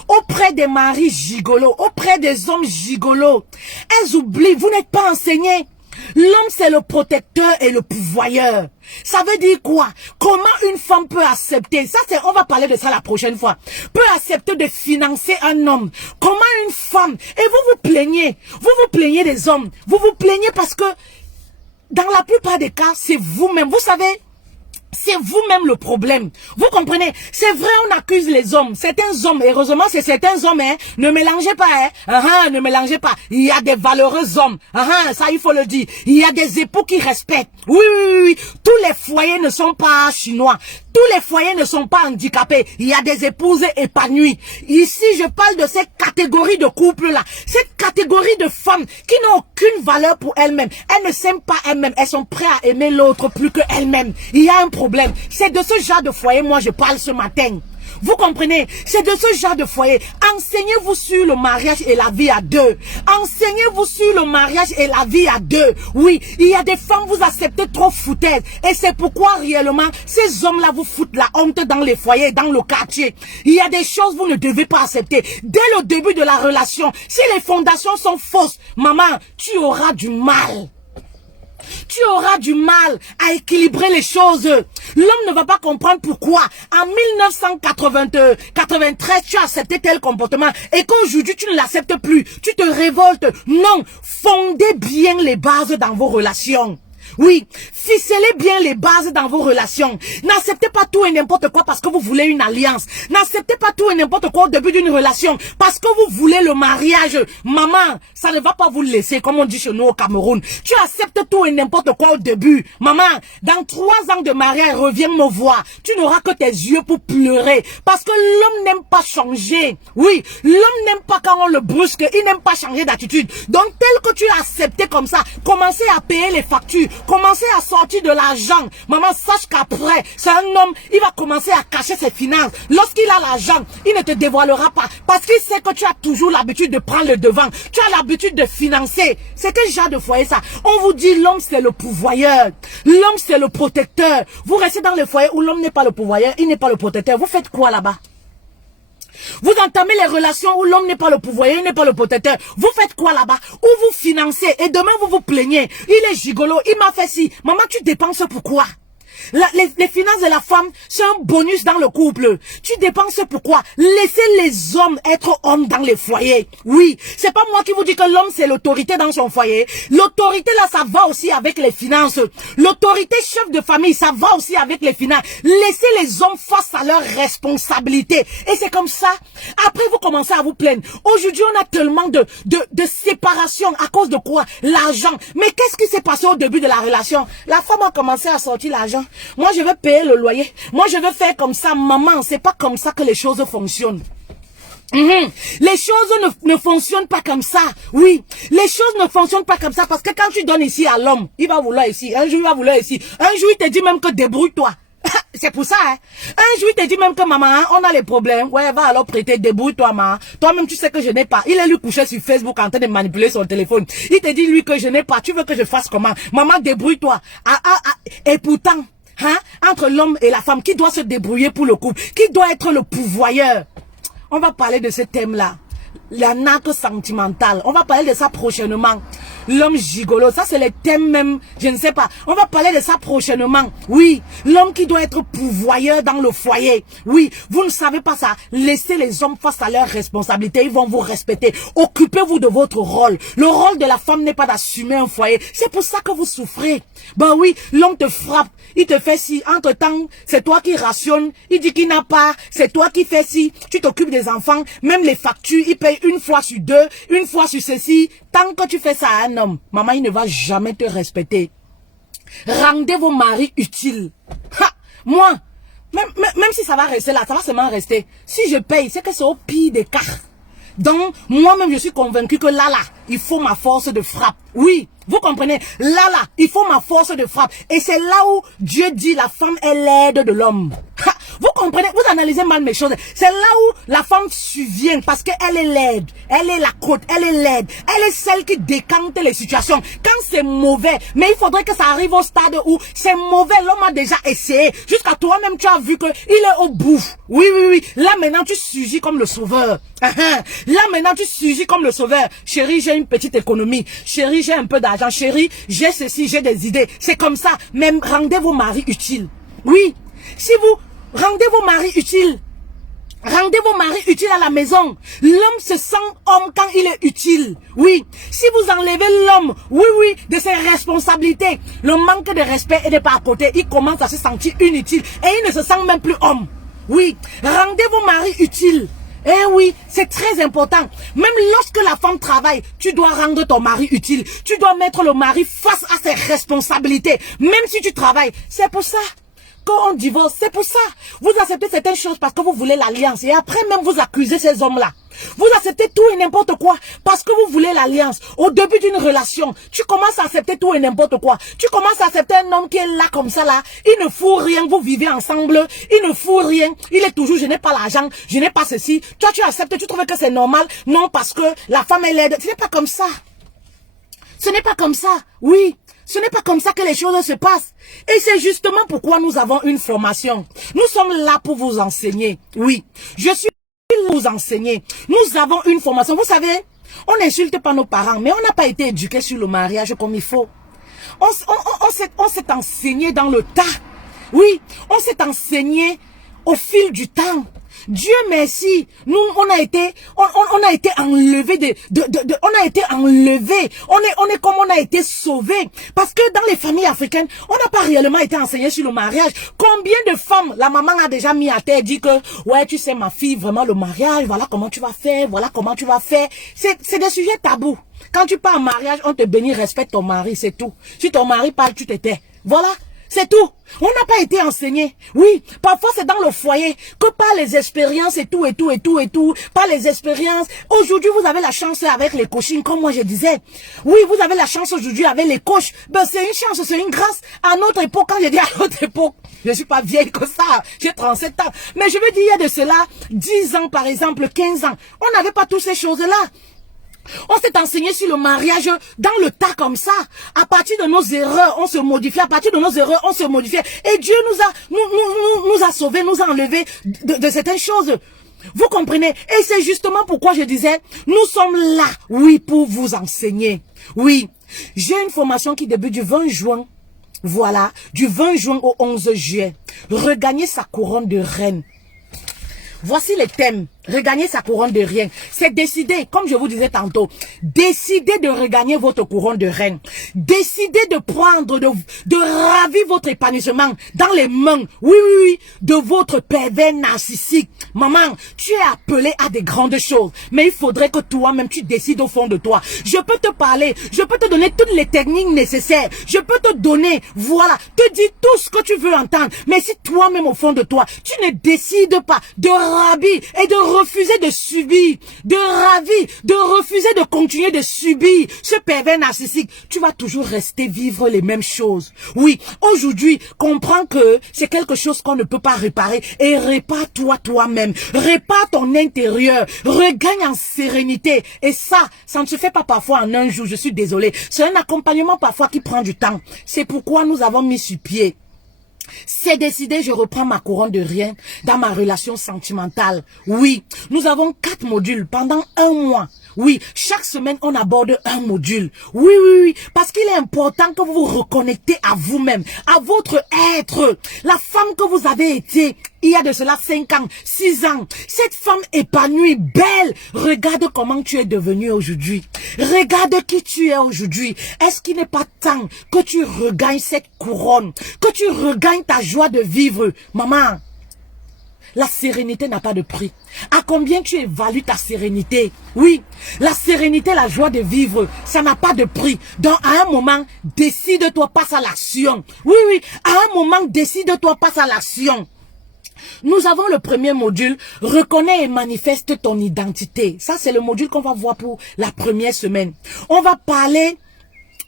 auprès des maris gigolos, auprès des hommes gigolos. Elles oublient, vous n'êtes pas enseignés. L'homme, c'est le protecteur et le pourvoyeur. Ça veut dire quoi? Comment une femme peut accepter, ça c'est, on va parler de ça la prochaine fois, peut accepter de financer un homme? Comment une femme, et vous vous plaignez des hommes, vous vous plaignez parce que dans la plupart des cas, c'est vous-même, vous savez, c'est vous-même le problème. Vous comprenez? C'est vrai, on accuse les hommes. Certains hommes, heureusement, c'est certains hommes, hein. Ne mélangez pas, hein. Ne mélangez pas. Il y a des valeureux hommes. Ça, il faut le dire. Il y a des époux qui respectent. Oui, oui, oui, oui. Tous les foyers ne sont pas chinois. Tous les foyers ne sont pas handicapés. Il y a des épouses épanouies. Ici, je parle de cette catégorie de couples-là. Cette catégorie de femmes qui n'ont aucune valeur pour elles-mêmes. Elles ne s'aiment pas elles-mêmes. Elles sont prêtes à aimer l'autre plus que elles-mêmes. Il y a un problème. C'est de ce genre de foyer, moi, je parle ce matin. Vous comprenez? C'est de ce genre de foyer. Enseignez-vous sur le mariage et la vie à deux. Enseignez-vous sur le mariage et la vie à deux. Oui, il y a des femmes, vous acceptez trop foutaises. Et c'est pourquoi réellement, ces hommes-là vous foutent la honte dans les foyers, dans le quartier. Il y a des choses que vous ne devez pas accepter. Dès le début de la relation, si les fondations sont fausses, maman, tu auras du mal. Tu auras du mal à équilibrer les choses. L'homme ne va pas comprendre pourquoi en 1993 tu as accepté tel comportement et qu'aujourd'hui tu ne l'acceptes plus. Tu te révoltes. Non, fondez bien les bases dans vos relations. Oui, ficelez bien les bases dans vos relations. N'acceptez pas tout et n'importe quoi parce que vous voulez une alliance. N'acceptez pas tout et n'importe quoi au début d'une relation parce que vous voulez le mariage. Maman, ça ne va pas vous laisser, comme on dit chez nous au Cameroun. Tu acceptes tout et n'importe quoi au début. Maman, dans 3 ans de mariage, reviens me voir. Tu n'auras que tes yeux pour pleurer parce que l'homme n'aime pas changer. Oui, l'homme n'aime pas quand on le brusque. Il n'aime pas changer d'attitude. Donc, tel que tu as accepté comme ça, commencez à payer les factures. Commencez à sortir de l'argent. Maman, sache qu'après, c'est un homme, il va commencer à cacher ses finances. Lorsqu'il a l'argent, il ne te dévoilera pas. Parce qu'il sait que tu as toujours l'habitude de prendre le devant. Tu as l'habitude de financer. C'est quel genre de foyer ça? On vous dit l'homme c'est le pourvoyeur. L'homme c'est le protecteur. Vous restez dans le foyer où l'homme n'est pas le pourvoyeur, il n'est pas le protecteur. Vous faites quoi là-bas? Vous entamez les relations où l'homme n'est pas le pourvoyeur, il n'est pas le protecteur. Vous faites quoi là-bas? Où vous financez et demain vous vous plaignez. Il est gigolo, il m'a fait ci. Maman, tu dépenses pourquoi? Les finances de la femme, c'est un bonus dans le couple. Tu dépenses pourquoi? Laissez les hommes être hommes dans les foyers. Oui, c'est pas moi qui vous dis que l'homme c'est l'autorité dans son foyer. L'autorité là, ça va aussi avec les finances. L'autorité chef de famille, ça va aussi avec les finances. Laissez les hommes face à leurs responsabilités. Et c'est comme ça. Après, vous commencez à vous plaindre. Aujourd'hui, on a tellement de séparation. À cause de quoi? L'argent. Mais qu'est-ce qui s'est passé au début de la relation? La femme a commencé à sortir l'argent. Moi, je vais payer le loyer. Moi, je vais faire comme ça. Maman, c'est pas comme ça que les choses fonctionnent. Les choses ne fonctionnent pas comme ça. Oui, les choses ne fonctionnent pas comme ça parce que quand tu donnes ici à l'homme, il va vouloir ici. Un jour, il va vouloir ici. Un jour, il te dit même que débrouille-toi. C'est pour ça, hein. Un jour, il te dit même que maman, hein, on a les problèmes. Ouais, va alors prêter, débrouille-toi, maman. Toi-même, tu sais que je n'ai pas. Il est lui couché sur Facebook en train de manipuler son téléphone. Il te dit, lui, que je n'ai pas. Tu veux que je fasse comment? Maman, débrouille-toi. Et pourtant, hein, entre l'homme et la femme, qui doit se débrouiller pour le couple? Qui doit être le pourvoyeur? On va parler de ce thème-là. La nappe sentimentale. On va parler de ça prochainement. L'homme gigolo, ça c'est le thème même, je ne sais pas. On va parler de ça prochainement. Oui, l'homme qui doit être pourvoyeur dans le foyer. Oui, vous ne savez pas ça. Laissez les hommes face à leurs responsabilités. Ils vont vous respecter. Occupez-vous de votre rôle. Le rôle de la femme n'est pas d'assumer un foyer. C'est pour ça que vous souffrez. Ben oui, l'homme te frappe. Il te fait ci. Entre-temps, c'est toi qui rationne. Il dit qu'il n'a pas. C'est toi qui fais ci. Tu t'occupes des enfants. Même les factures, il paye une fois sur 2, une fois sur ceci. Tant que tu fais ça à un homme, maman, il ne va jamais te respecter. Rendez vos maris utiles. Ha! Moi, même si ça va rester là, ça va seulement rester. Si je paye, c'est que c'est au pire des cas. Donc, moi-même, je suis convaincu que là, il faut ma force de frappe. Oui, Vous comprenez? Là, il faut ma force de frappe. Et c'est là où Dieu dit la femme est l'aide de l'homme. Vous comprenez? Vous analysez mal mes choses. C'est là où la femme subvient parce qu'elle est l'aide. Elle est la côte. Elle est l'aide. Elle est celle qui décante les situations. Quand c'est mauvais, mais il faudrait que ça arrive au stade où c'est mauvais. L'homme a déjà essayé. Jusqu'à toi-même, tu as vu qu'il est au bout. Oui, oui, oui. Là, maintenant, tu surgis comme le sauveur. Là, maintenant, tu surgis comme le sauveur. Chérie, j'ai une petite économie. Chérie, j'ai un peu d'argent. Chérie, j'ai ceci, j'ai des idées. C'est comme ça. Même rendez vos maris utiles. Oui. Si vous rendez vos maris utiles. Rendez vos maris utiles à la maison. L'homme se sent homme quand il est utile. Oui. Si vous enlevez l'homme, oui, oui, de ses responsabilités, le manque de respect et de pas à côté, il commence à se sentir inutile et il ne se sent même plus homme. Oui. Rendez vos maris utiles. Eh oui, c'est très important. Même lorsque la femme travaille, tu dois rendre ton mari utile. Tu dois mettre le mari face à ses responsabilités. Même si tu travailles. C'est pour ça. Quand on divorce, c'est pour ça. Vous acceptez certaines choses parce que vous voulez l'alliance. Et après même vous accusez ces hommes-là. Vous acceptez tout et n'importe quoi parce que vous voulez l'alliance. Au début d'une relation, tu commences à accepter tout et n'importe quoi. Tu commences à accepter un homme qui est là comme ça là. Il ne fout rien, vous vivez ensemble. Il ne fout rien. Il est toujours, je n'ai pas l'argent, je n'ai pas ceci. Toi tu acceptes, tu trouves que c'est normal. Non, parce que la femme est laide. Ce n'est pas comme ça. Ce n'est pas comme ça. Oui. Ce n'est pas comme ça que les choses se passent. Et c'est justement pourquoi nous avons une formation. Nous sommes là pour vous enseigner. Oui, je suis là pour vous enseigner. Nous avons une formation. Vous savez, on n'insulte pas nos parents, mais on n'a pas été éduqués sur le mariage comme il faut. On s'est enseigné dans le tas. Oui, on s'est enseigné au fil du temps. Dieu merci, nous on a été enlevé on a été enlevé, on est comme on a été sauvé parce que dans les familles africaines, on n'a pas réellement été enseigné sur le mariage. Combien de femmes la maman a déjà mis à terre, dit que ouais, tu sais ma fille, vraiment le mariage, voilà comment tu vas faire, voilà comment tu vas faire. C'est des sujets tabous. Quand tu pars en mariage, on te bénit, respecte ton mari, c'est tout. Si ton mari parle, tu te tais. Voilà. C'est tout. On n'a pas été enseigné. Oui, parfois c'est dans le foyer que par les expériences et tout, par les expériences. Aujourd'hui, vous avez la chance avec les coachings, comme moi je disais. Oui, vous avez la chance aujourd'hui avec les coachs. Ben, c'est une chance, c'est une grâce. À notre époque, quand je dis à notre époque, je suis pas vieille que ça, j'ai 37 ans. Mais je veux dire, il y a de cela 10 ans, par exemple, 15 ans. On n'avait pas toutes ces choses-là. On s'est enseigné sur le mariage dans le tas comme ça. À partir de nos erreurs, on se modifie. À partir de nos erreurs, on se modifie. Et Dieu nous a sauvés, nous a enlevés de certaines choses. Vous comprenez? Et c'est justement pourquoi je disais, nous sommes là, oui, pour vous enseigner. Oui, j'ai une formation qui débute du 20 juin. Voilà, du 20 juin au 11 juillet. Regagner sa couronne de reine. Voici les thèmes. Regagner sa couronne de reine. C'est décider, comme je vous disais tantôt, décider de regagner votre couronne de reine. Décider de prendre, de ravir votre épanouissement dans les mains, oui, de votre pervers narcissique. Maman, tu es appelée à des grandes choses, mais il faudrait que toi-même tu décides au fond de toi. Je peux te parler, je peux te donner toutes les techniques nécessaires, je peux te donner, voilà, te dire tout ce que tu veux entendre, mais si toi-même au fond de toi, tu ne décides pas de ravir et de refuser de subir, de ravir, de refuser de continuer de subir ce pervers narcissique, tu vas toujours rester vivre les mêmes choses. Oui, aujourd'hui, comprends que c'est quelque chose qu'on ne peut pas réparer et répare-toi toi-même, répare ton intérieur, regagne en sérénité et ça ne se fait pas parfois en un jour, je suis désolée. C'est un accompagnement parfois qui prend du temps. C'est pourquoi nous avons mis sur pied. C'est décidé, je reprends ma couronne de rien dans ma relation sentimentale. Oui, nous avons 4 modules pendant 1 mois. Oui, chaque semaine, on aborde un module. Oui, parce qu'il est important que vous vous reconnectez à vous-même, à votre être. La femme que vous avez été il y a de cela 5 ans, 6 ans. Cette femme épanouie, belle. Regarde comment tu es devenue aujourd'hui. Regarde qui tu es aujourd'hui. Est-ce qu'il n'est pas temps que tu regagnes cette couronne, que tu regagnes ta joie de vivre, maman? La sérénité n'a pas de prix. À combien tu évalues ta sérénité? Oui, la sérénité, la joie de vivre, ça n'a pas de prix. Donc, à un moment, décide-toi, passe à l'action. Oui, à un moment, décide-toi, passe à l'action. Nous avons le premier module, reconnais et manifeste ton identité. Ça, c'est le module qu'on va voir pour la première semaine. On va parler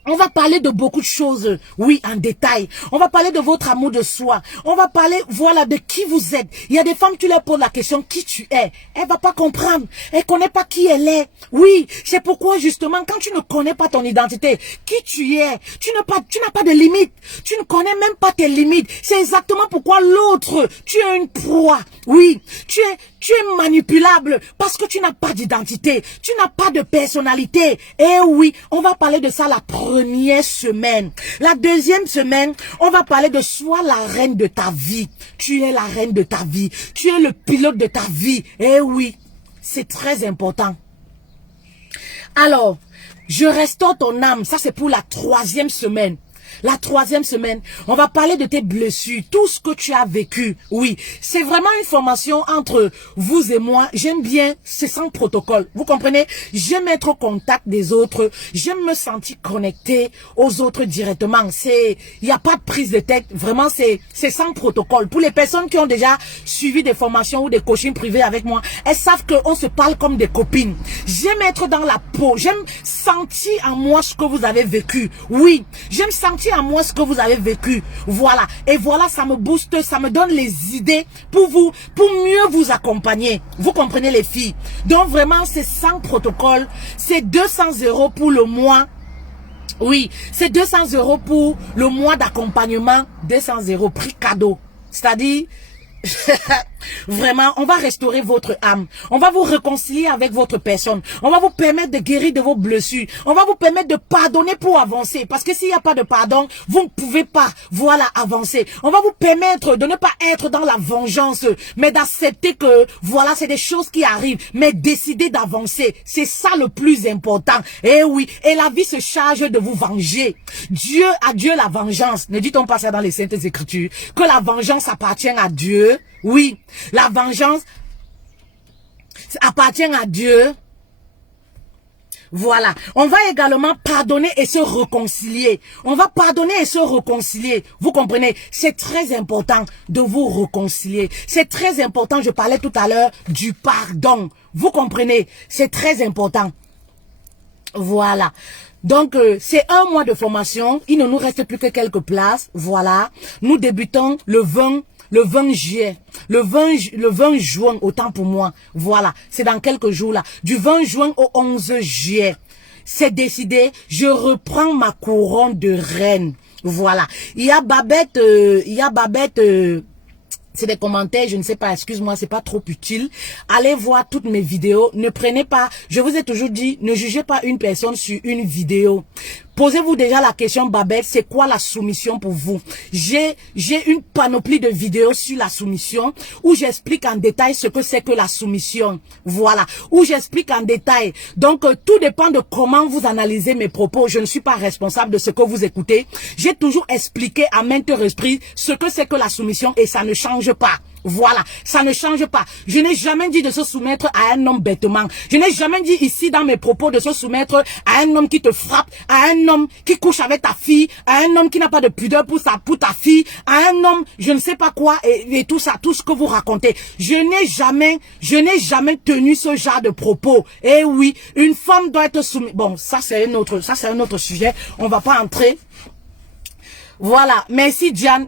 On va parler de beaucoup de choses, oui, en détail. On va parler de votre amour de soi. On va parler, voilà, de qui vous êtes. Il y a des femmes, tu leur poses la question, qui tu es. Elle va pas comprendre. Elle connaît pas qui elle est. Oui, c'est pourquoi, justement, quand tu ne connais pas ton identité, qui tu es, tu n'as pas de limite. Tu ne connais même pas tes limites. C'est exactement pourquoi l'autre, tu es une proie. Oui, tu es manipulable parce que tu n'as pas d'identité. Tu n'as pas de personnalité. Et oui, on va parler de ça la première semaine. La deuxième semaine, on va parler de sois la reine de ta vie. Tu es la reine de ta vie. Tu es le pilote de ta vie. Et oui, c'est très important. Alors, je restaure ton âme. Ça, c'est pour la troisième semaine. La troisième semaine, on va parler de tes blessures, tout ce que tu as vécu. Oui, c'est vraiment une formation entre vous et moi. J'aime bien, c'est sans protocole. Vous comprenez? J'aime être au contact des autres. J'aime me sentir connecté aux autres directement. Il n'y a pas de prise de tête. Vraiment, c'est sans protocole. Pour les personnes qui ont déjà suivi des formations ou des coachings privés avec moi, elles savent qu'on se parle comme des copines. J'aime être dans la peau. J'aime sentir en moi ce que vous avez vécu. Oui, j'aime sentir à moi ce que vous avez vécu. Voilà. Et voilà, ça me booste, ça me donne les idées pour mieux vous accompagner. Vous comprenez les filles? Donc vraiment, c'est sans protocole. C'est 200 € pour le mois. Oui, c'est 200 € pour le mois d'accompagnement. 200 € prix cadeau. C'est-à-dire, vraiment, on va restaurer votre âme. On va vous réconcilier avec votre personne. On va vous permettre de guérir de vos blessures. On va vous permettre de pardonner pour avancer. Parce que s'il n'y a pas de pardon, vous ne pouvez pas, voilà, avancer. On va vous permettre de ne pas être dans la vengeance, mais d'accepter que, voilà, c'est des choses qui arrivent. Mais décider d'avancer, c'est ça le plus important. Et oui, et la vie se charge de vous venger. Dieu a Dieu la vengeance. Ne dit-on pas ça dans les Saintes Écritures? Que la vengeance appartient à Dieu. Oui, la vengeance appartient à Dieu. Voilà. On va également pardonner et se réconcilier. On va pardonner et se réconcilier. Vous comprenez? C'est très important de vous réconcilier. C'est très important. Je parlais tout à l'heure du pardon. Vous comprenez? C'est très important. Voilà. Donc, c'est un mois de formation. Il ne nous reste plus que quelques places. Voilà. Nous débutons le 20 juillet, le 20 juin, autant pour moi. Voilà, c'est dans quelques jours là. Du 20 juin au 11 juillet. C'est décidé, je reprends ma couronne de reine. Voilà. Il y a Babette, c'est des commentaires, je ne sais pas, excuse-moi, c'est pas trop utile. Allez voir toutes mes vidéos. Ne prenez pas, je vous ai toujours dit, ne jugez pas une personne sur une vidéo. Posez-vous déjà la question, Babette, c'est quoi la soumission pour vous? J'ai une panoplie de vidéos sur la soumission où j'explique en détail ce que c'est que la soumission. Voilà, où j'explique en détail. Donc, tout dépend de comment vous analysez mes propos. Je ne suis pas responsable de ce que vous écoutez. J'ai toujours expliqué à maintes reprises ce que c'est que la soumission et ça ne change pas. Voilà, ça ne change pas. Je n'ai jamais dit de se soumettre à un homme bêtement. Je n'ai jamais dit ici dans mes propos de se soumettre à un homme qui te frappe, à un homme qui couche avec ta fille, à un homme qui n'a pas de pudeur pour ta fille, à un homme, je ne sais pas quoi, et tout ça, tout ce que vous racontez. Je n'ai jamais tenu ce genre de propos. Et oui, une femme doit être soumise. Bon, ça c'est un autre sujet. On va pas entrer. Voilà, merci Diane,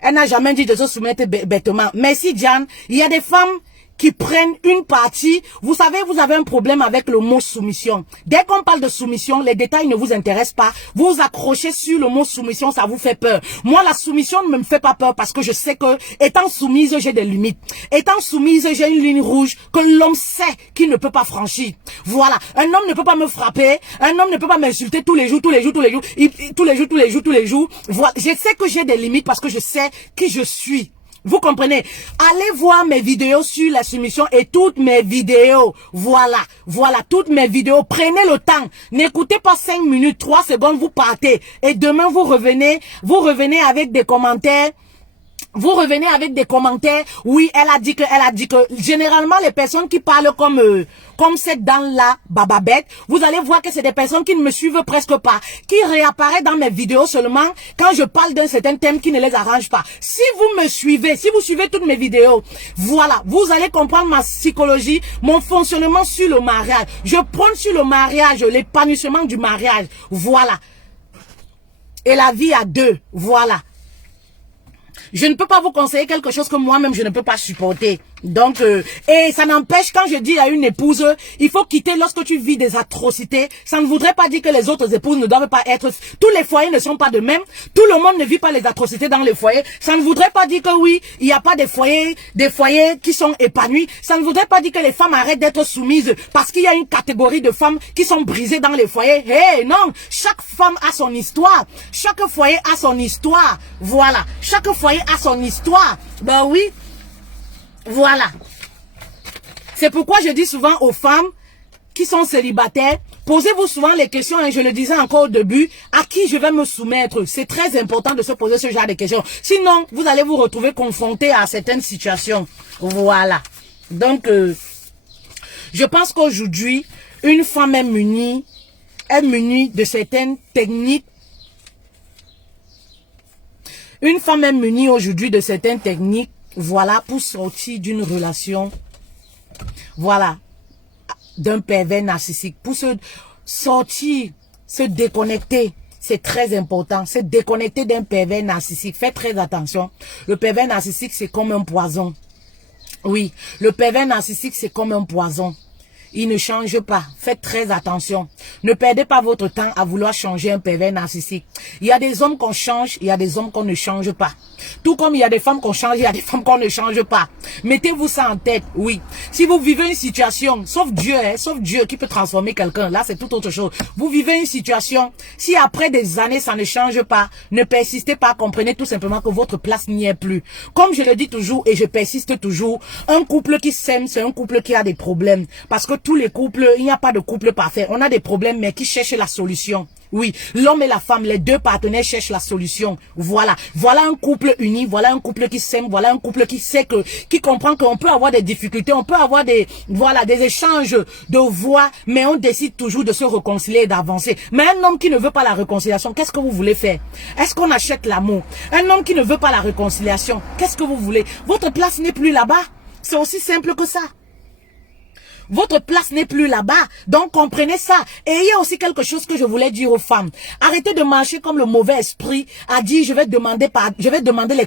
elle n'a jamais dit de se soumettre bêtement. Merci Diane, il y a des femmes qui prennent une partie. Vous savez, vous avez un problème avec le mot soumission. Dès qu'on parle de soumission, les détails ne vous intéressent pas. Vous vous accrochez sur le mot soumission, ça vous fait peur. Moi, la soumission ne me fait pas peur parce que je sais que, étant soumise, j'ai des limites. Étant soumise, j'ai une ligne rouge que l'homme sait qu'il ne peut pas franchir. Voilà. Un homme ne peut pas me frapper. Un homme ne peut pas m'insulter tous les jours. Voilà. Je sais que j'ai des limites parce que je sais qui je suis. Vous comprenez? Allez voir mes vidéos sur la soumission et toutes mes vidéos. Voilà, toutes mes vidéos. Prenez le temps. N'écoutez pas 5 minutes, 3 secondes, vous partez. Et demain, vous revenez avec des commentaires. vous revenez avec des commentaires. Oui, elle a dit que, elle a dit que. Généralement, les personnes qui parlent comme cette dame-là, Bababette, vous allez voir que c'est des personnes qui ne me suivent presque pas, qui réapparaissent dans mes vidéos seulement quand je parle d'un certain thème qui ne les arrange pas. Si vous me suivez, si vous suivez toutes mes vidéos, voilà, vous allez comprendre ma psychologie, mon fonctionnement sur le mariage. Je prends sur le mariage, l'épanouissement du mariage. Voilà. Et la vie à deux. Voilà. Je ne peux pas vous conseiller quelque chose que moi-même je ne peux pas supporter. Donc, et ça n'empêche, quand je dis à une épouse, il faut quitter lorsque tu vis des atrocités. Ça ne voudrait pas dire que les autres épouses ne doivent pas être... Tous les foyers ne sont pas de même. Tout le monde ne vit pas les atrocités dans les foyers. Ça ne voudrait pas dire que oui, il n'y a pas des foyers qui sont épanouis. Ça ne voudrait pas dire que les femmes arrêtent d'être soumises parce qu'il y a une catégorie de femmes qui sont brisées dans les foyers. Hey, non, chaque femme a son histoire. Chaque foyer a son histoire. Voilà, chaque foyer a son histoire. Ben oui. Voilà. C'est pourquoi je dis souvent aux femmes qui sont célibataires, posez-vous souvent les questions, et je le disais encore au début, à qui je vais me soumettre. C'est très important de se poser ce genre de questions. Sinon, vous allez vous retrouver confronté à certaines situations. Voilà. Donc, je pense qu'aujourd'hui, une femme est munie de certaines techniques. Une femme est munie aujourd'hui de certaines techniques. Voilà, pour sortir d'une relation, voilà, d'un pervers narcissique, pour se sortir, se déconnecter, c'est très important, se déconnecter d'un pervers narcissique. Faites très attention, le pervers narcissique c'est comme un poison. Oui, le pervers narcissique c'est comme un poison. Il ne change pas. Faites très attention. Ne perdez pas votre temps à vouloir changer un pervers narcissique. Il y a des hommes qu'on change, il y a des hommes qu'on ne change pas. Tout comme il y a des femmes qu'on change, il y a des femmes qu'on ne change pas. Mettez-vous ça en tête, oui. Si vous vivez une situation, sauf Dieu qui peut transformer quelqu'un, là c'est tout autre chose. Vous vivez une situation, si après des années ça ne change pas, ne persistez pas, comprenez tout simplement que votre place n'y est plus. Comme je le dis toujours et je persiste toujours, un couple qui s'aime, c'est un couple qui a des problèmes. Parce que tous les couples, il n'y a pas de couple parfait. On a des problèmes, mais qui cherchent la solution. Oui, l'homme et la femme, les deux partenaires cherchent la solution. Voilà. Voilà un couple uni, voilà un couple qui s'aime, voilà un couple qui sait qui comprend qu'on peut avoir des difficultés, on peut avoir des échanges de voix, mais on décide toujours de se réconcilier et d'avancer. Mais un homme qui ne veut pas la réconciliation, qu'est-ce que vous voulez faire? Est-ce qu'on achète l'amour? Un homme qui ne veut pas la réconciliation, qu'est-ce que vous voulez? Votre place n'est plus là-bas. C'est aussi simple que ça. Votre place n'est plus là-bas. Donc, comprenez ça. Et il y a aussi quelque chose que je voulais dire aux femmes. Arrêtez de marcher comme le mauvais esprit a dit, je vais demander les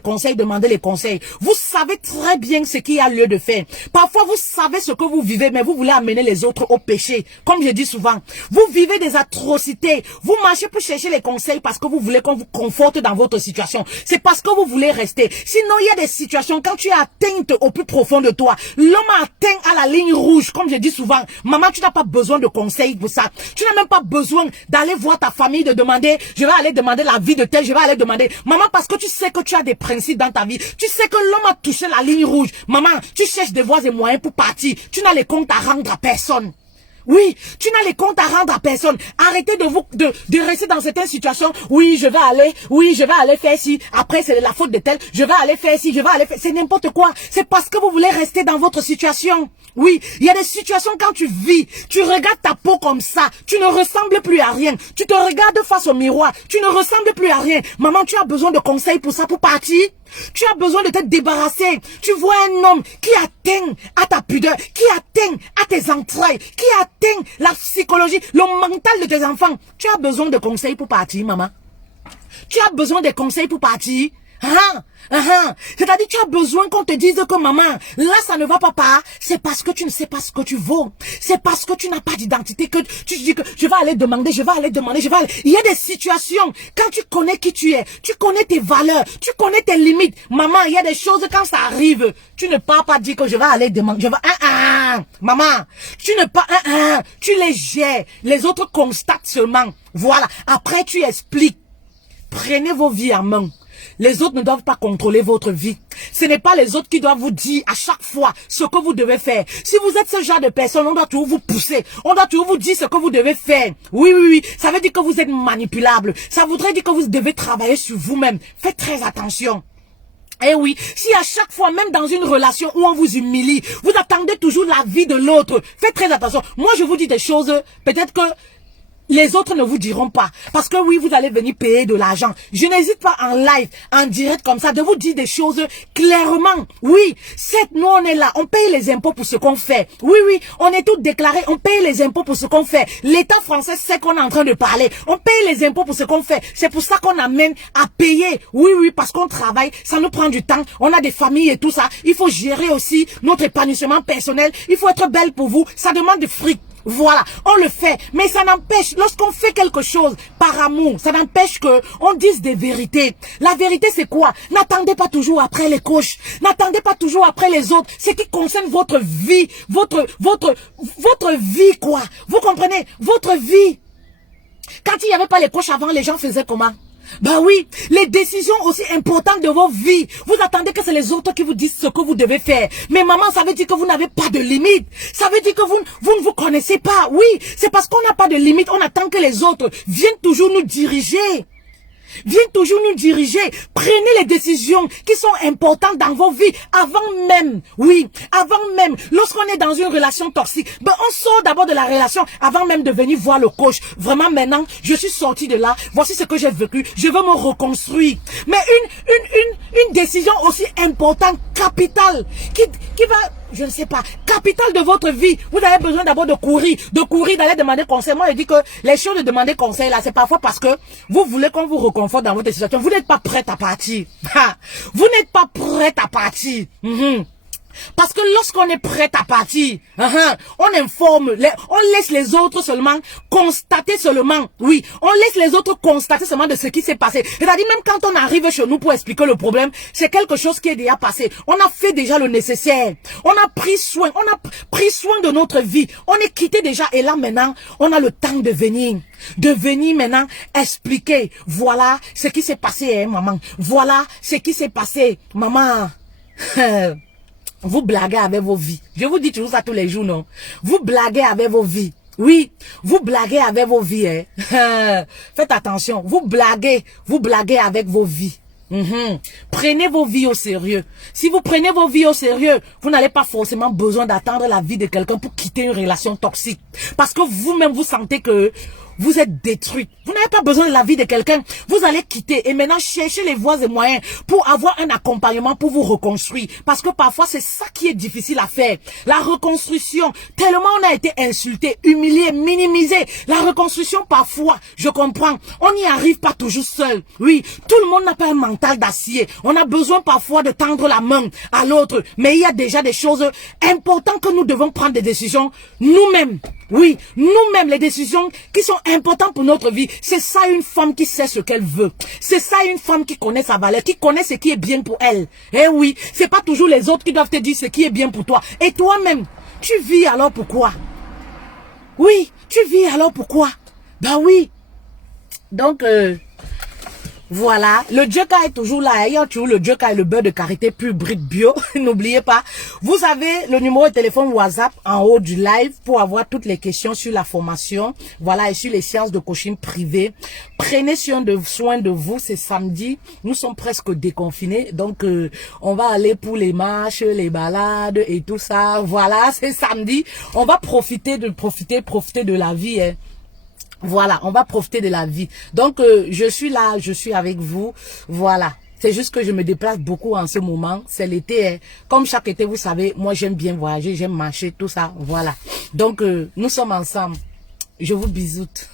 conseils. Vous savez très bien ce qu'il y a lieu de faire. Parfois, vous savez ce que vous vivez, mais vous voulez amener les autres au péché. Comme je dis souvent, vous vivez des atrocités. Vous marchez pour chercher les conseils parce que vous voulez qu'on vous conforte dans votre situation. C'est parce que vous voulez rester. Sinon, il y a des situations, quand tu es atteinte au plus profond de toi, l'homme a atteint à la ligne rouge, comme je dis souvent, maman, tu n'as pas besoin de conseils pour ça. Tu n'as même pas besoin d'aller voir ta famille, de demander, je vais aller demander la vie de tel, je vais aller demander. Maman, parce que tu sais que tu as des principes dans ta vie. Tu sais que l'homme a touché la ligne rouge. Maman, tu cherches des voies et moyens pour partir. Tu n'as les comptes à rendre à personne. Oui, tu n'as les comptes à rendre à personne. Arrêtez de rester dans certaines situations. Oui, je vais aller faire ci. Après, c'est la faute de tel. Je vais aller faire ci, c'est n'importe quoi. C'est parce que vous voulez rester dans votre situation. Oui, il y a des situations quand tu vis, tu regardes ta peau comme ça, tu ne ressembles plus à rien. Tu te regardes face au miroir, tu ne ressembles plus à rien. Maman, tu as besoin de conseils pour ça, pour partir. Tu as besoin de te débarrasser. Tu vois un homme qui atteint à ta pudeur, qui atteint à tes entrailles, qui atteint la psychologie, le mental de tes enfants. Tu as besoin de conseils pour partir, maman. Tu as besoin de conseils pour partir. C'est-à-dire tu as besoin qu'on te dise que maman, là ça ne va pas, c'est parce que tu ne sais pas ce que tu vaux, c'est parce que tu n'as pas d'identité que tu dis que je vais aller demander. Il y a des situations, quand tu connais qui tu es, tu connais tes valeurs, tu connais tes limites. Maman, il y a des choses quand ça arrive, tu ne pars pas dire que je vais aller demander, maman, tu ne pars, tu les gères, les autres constatent seulement. Voilà, après tu expliques. Prenez vos vies en main. Les autres ne doivent pas contrôler votre vie. Ce n'est pas les autres qui doivent vous dire à chaque fois ce que vous devez faire. Si vous êtes ce genre de personne, on doit toujours vous pousser. On doit toujours vous dire ce que vous devez faire. Oui. Ça veut dire que vous êtes manipulable. Ça voudrait dire que vous devez travailler sur vous-même. Faites très attention. Eh oui, si à chaque fois, même dans une relation où on vous humilie, vous attendez toujours la vie de l'autre, faites très attention. Moi, je vous dis des choses, peut-être que les autres ne vous diront pas. Parce que oui, vous allez venir payer de l'argent. Je n'hésite pas en live, en direct comme ça, de vous dire des choses clairement. Oui, certes, nous on est là, on paye les impôts pour ce qu'on fait. Oui, oui, on est tous déclarés, on paye les impôts pour ce qu'on fait. L'État français sait qu'on est en train de parler. On paye les impôts pour ce qu'on fait. C'est pour ça qu'on amène à payer. Oui, oui, parce qu'on travaille, ça nous prend du temps. On a des familles et tout ça. Il faut gérer aussi notre épanouissement personnel. Il faut être belle pour vous. Ça demande du fric. Voilà, on le fait, mais ça n'empêche, lorsqu'on fait quelque chose par amour, ça n'empêche que on dise des vérités. La vérité, c'est quoi? N'attendez pas toujours après les coachs, n'attendez pas toujours après les autres. Ce qui concerne votre vie, votre vie, quoi. Vous comprenez? Votre vie. Quand il n'y avait pas les coachs avant, les gens faisaient comment? Ben oui, les décisions aussi importantes de vos vies. Vous attendez que c'est les autres qui vous disent ce que vous devez faire. Mais maman, ça veut dire que vous n'avez pas de limite. Ça veut dire que vous ne vous connaissez pas. Oui, c'est parce qu'on n'a pas de limite. On attend que les autres viennent toujours nous diriger. Viennent toujours nous diriger. Prenez les décisions qui sont importantes dans vos vies avant même. Oui, avant même. Lorsqu'on est dans une relation toxique, ben on sort d'abord de la relation avant même de venir voir le coach. Vraiment maintenant, je suis sortie de là. Voici ce que j'ai vécu. Je veux me reconstruire. Mais une décision aussi importante, capitale, qui va, je ne sais pas, capitale de votre vie. Vous avez besoin d'abord de courir, d'aller demander conseil. Moi, je dis que les choses de demander conseil, là, c'est parfois parce que vous voulez qu'on vous reconforte dans votre situation. Vous n'êtes pas prête à partir. Vous n'êtes pas prête à partir. Parce que lorsqu'on est prête à partir, on informe, on laisse les autres seulement constater seulement. Oui, on laisse les autres constater seulement de ce qui s'est passé. C'est-à-dire même quand on arrive chez nous pour expliquer le problème, c'est quelque chose qui est déjà passé. On a fait déjà le nécessaire. On a pris soin de notre vie. On est quitté déjà et là maintenant, on a le temps de venir maintenant expliquer. Voilà ce qui s'est passé, maman. Voilà ce qui s'est passé, maman. Vous blaguez avec vos vies. Je vous dis toujours ça tous les jours, non? Vous blaguez avec vos vies. Oui, vous blaguez avec vos vies. Faites attention. Vous blaguez avec vos vies. Prenez vos vies au sérieux. Si vous prenez vos vies au sérieux, vous n'avez pas forcément besoin d'attendre la vie de quelqu'un pour quitter une relation toxique. Parce que vous-même, vous sentez que vous êtes détruite. Vous n'avez pas besoin de la vie de quelqu'un. Vous allez quitter et maintenant chercher les voies et moyens pour avoir un accompagnement pour vous reconstruire. Parce que parfois, c'est ça qui est difficile à faire. La reconstruction, tellement on a été insulté, humilié, minimisé. La reconstruction, parfois, je comprends, on n'y arrive pas toujours seul. Oui, tout le monde n'a pas un mental d'acier. On a besoin parfois de tendre la main à l'autre. Mais il y a déjà des choses importantes que nous devons prendre des décisions nous-mêmes. Oui, nous-mêmes, les décisions qui sont importantes pour notre vie. C'est ça une femme qui sait ce qu'elle veut. C'est ça une femme qui connaît sa valeur, qui connaît ce qui est bien pour elle. Eh oui, c'est pas toujours les autres qui doivent te dire ce qui est bien pour toi. Et toi-même, tu vis alors pourquoi? Oui, tu vis alors pourquoi? Ben oui. Donc, voilà, le Joker est toujours là. Il y a toujours le Joker et le beurre de karité pur brut bio. N'oubliez pas, vous avez le numéro de téléphone WhatsApp en haut du live pour avoir toutes les questions sur la formation. Voilà, et sur les séances de coaching privé. Prenez soin de vous, c'est samedi. Nous sommes presque déconfinés. Donc, on va aller pour les marches, les balades et tout ça. Voilà, c'est samedi. On va profiter de la vie, hein. Voilà, on va profiter de la vie. Donc, je suis là, je suis avec vous. Voilà. C'est juste que je me déplace beaucoup en ce moment. C'est l'été. Hein. Comme chaque été, vous savez, moi, j'aime bien voyager, j'aime marcher, tout ça. Voilà. Donc, nous sommes ensemble. Je vous bisoute.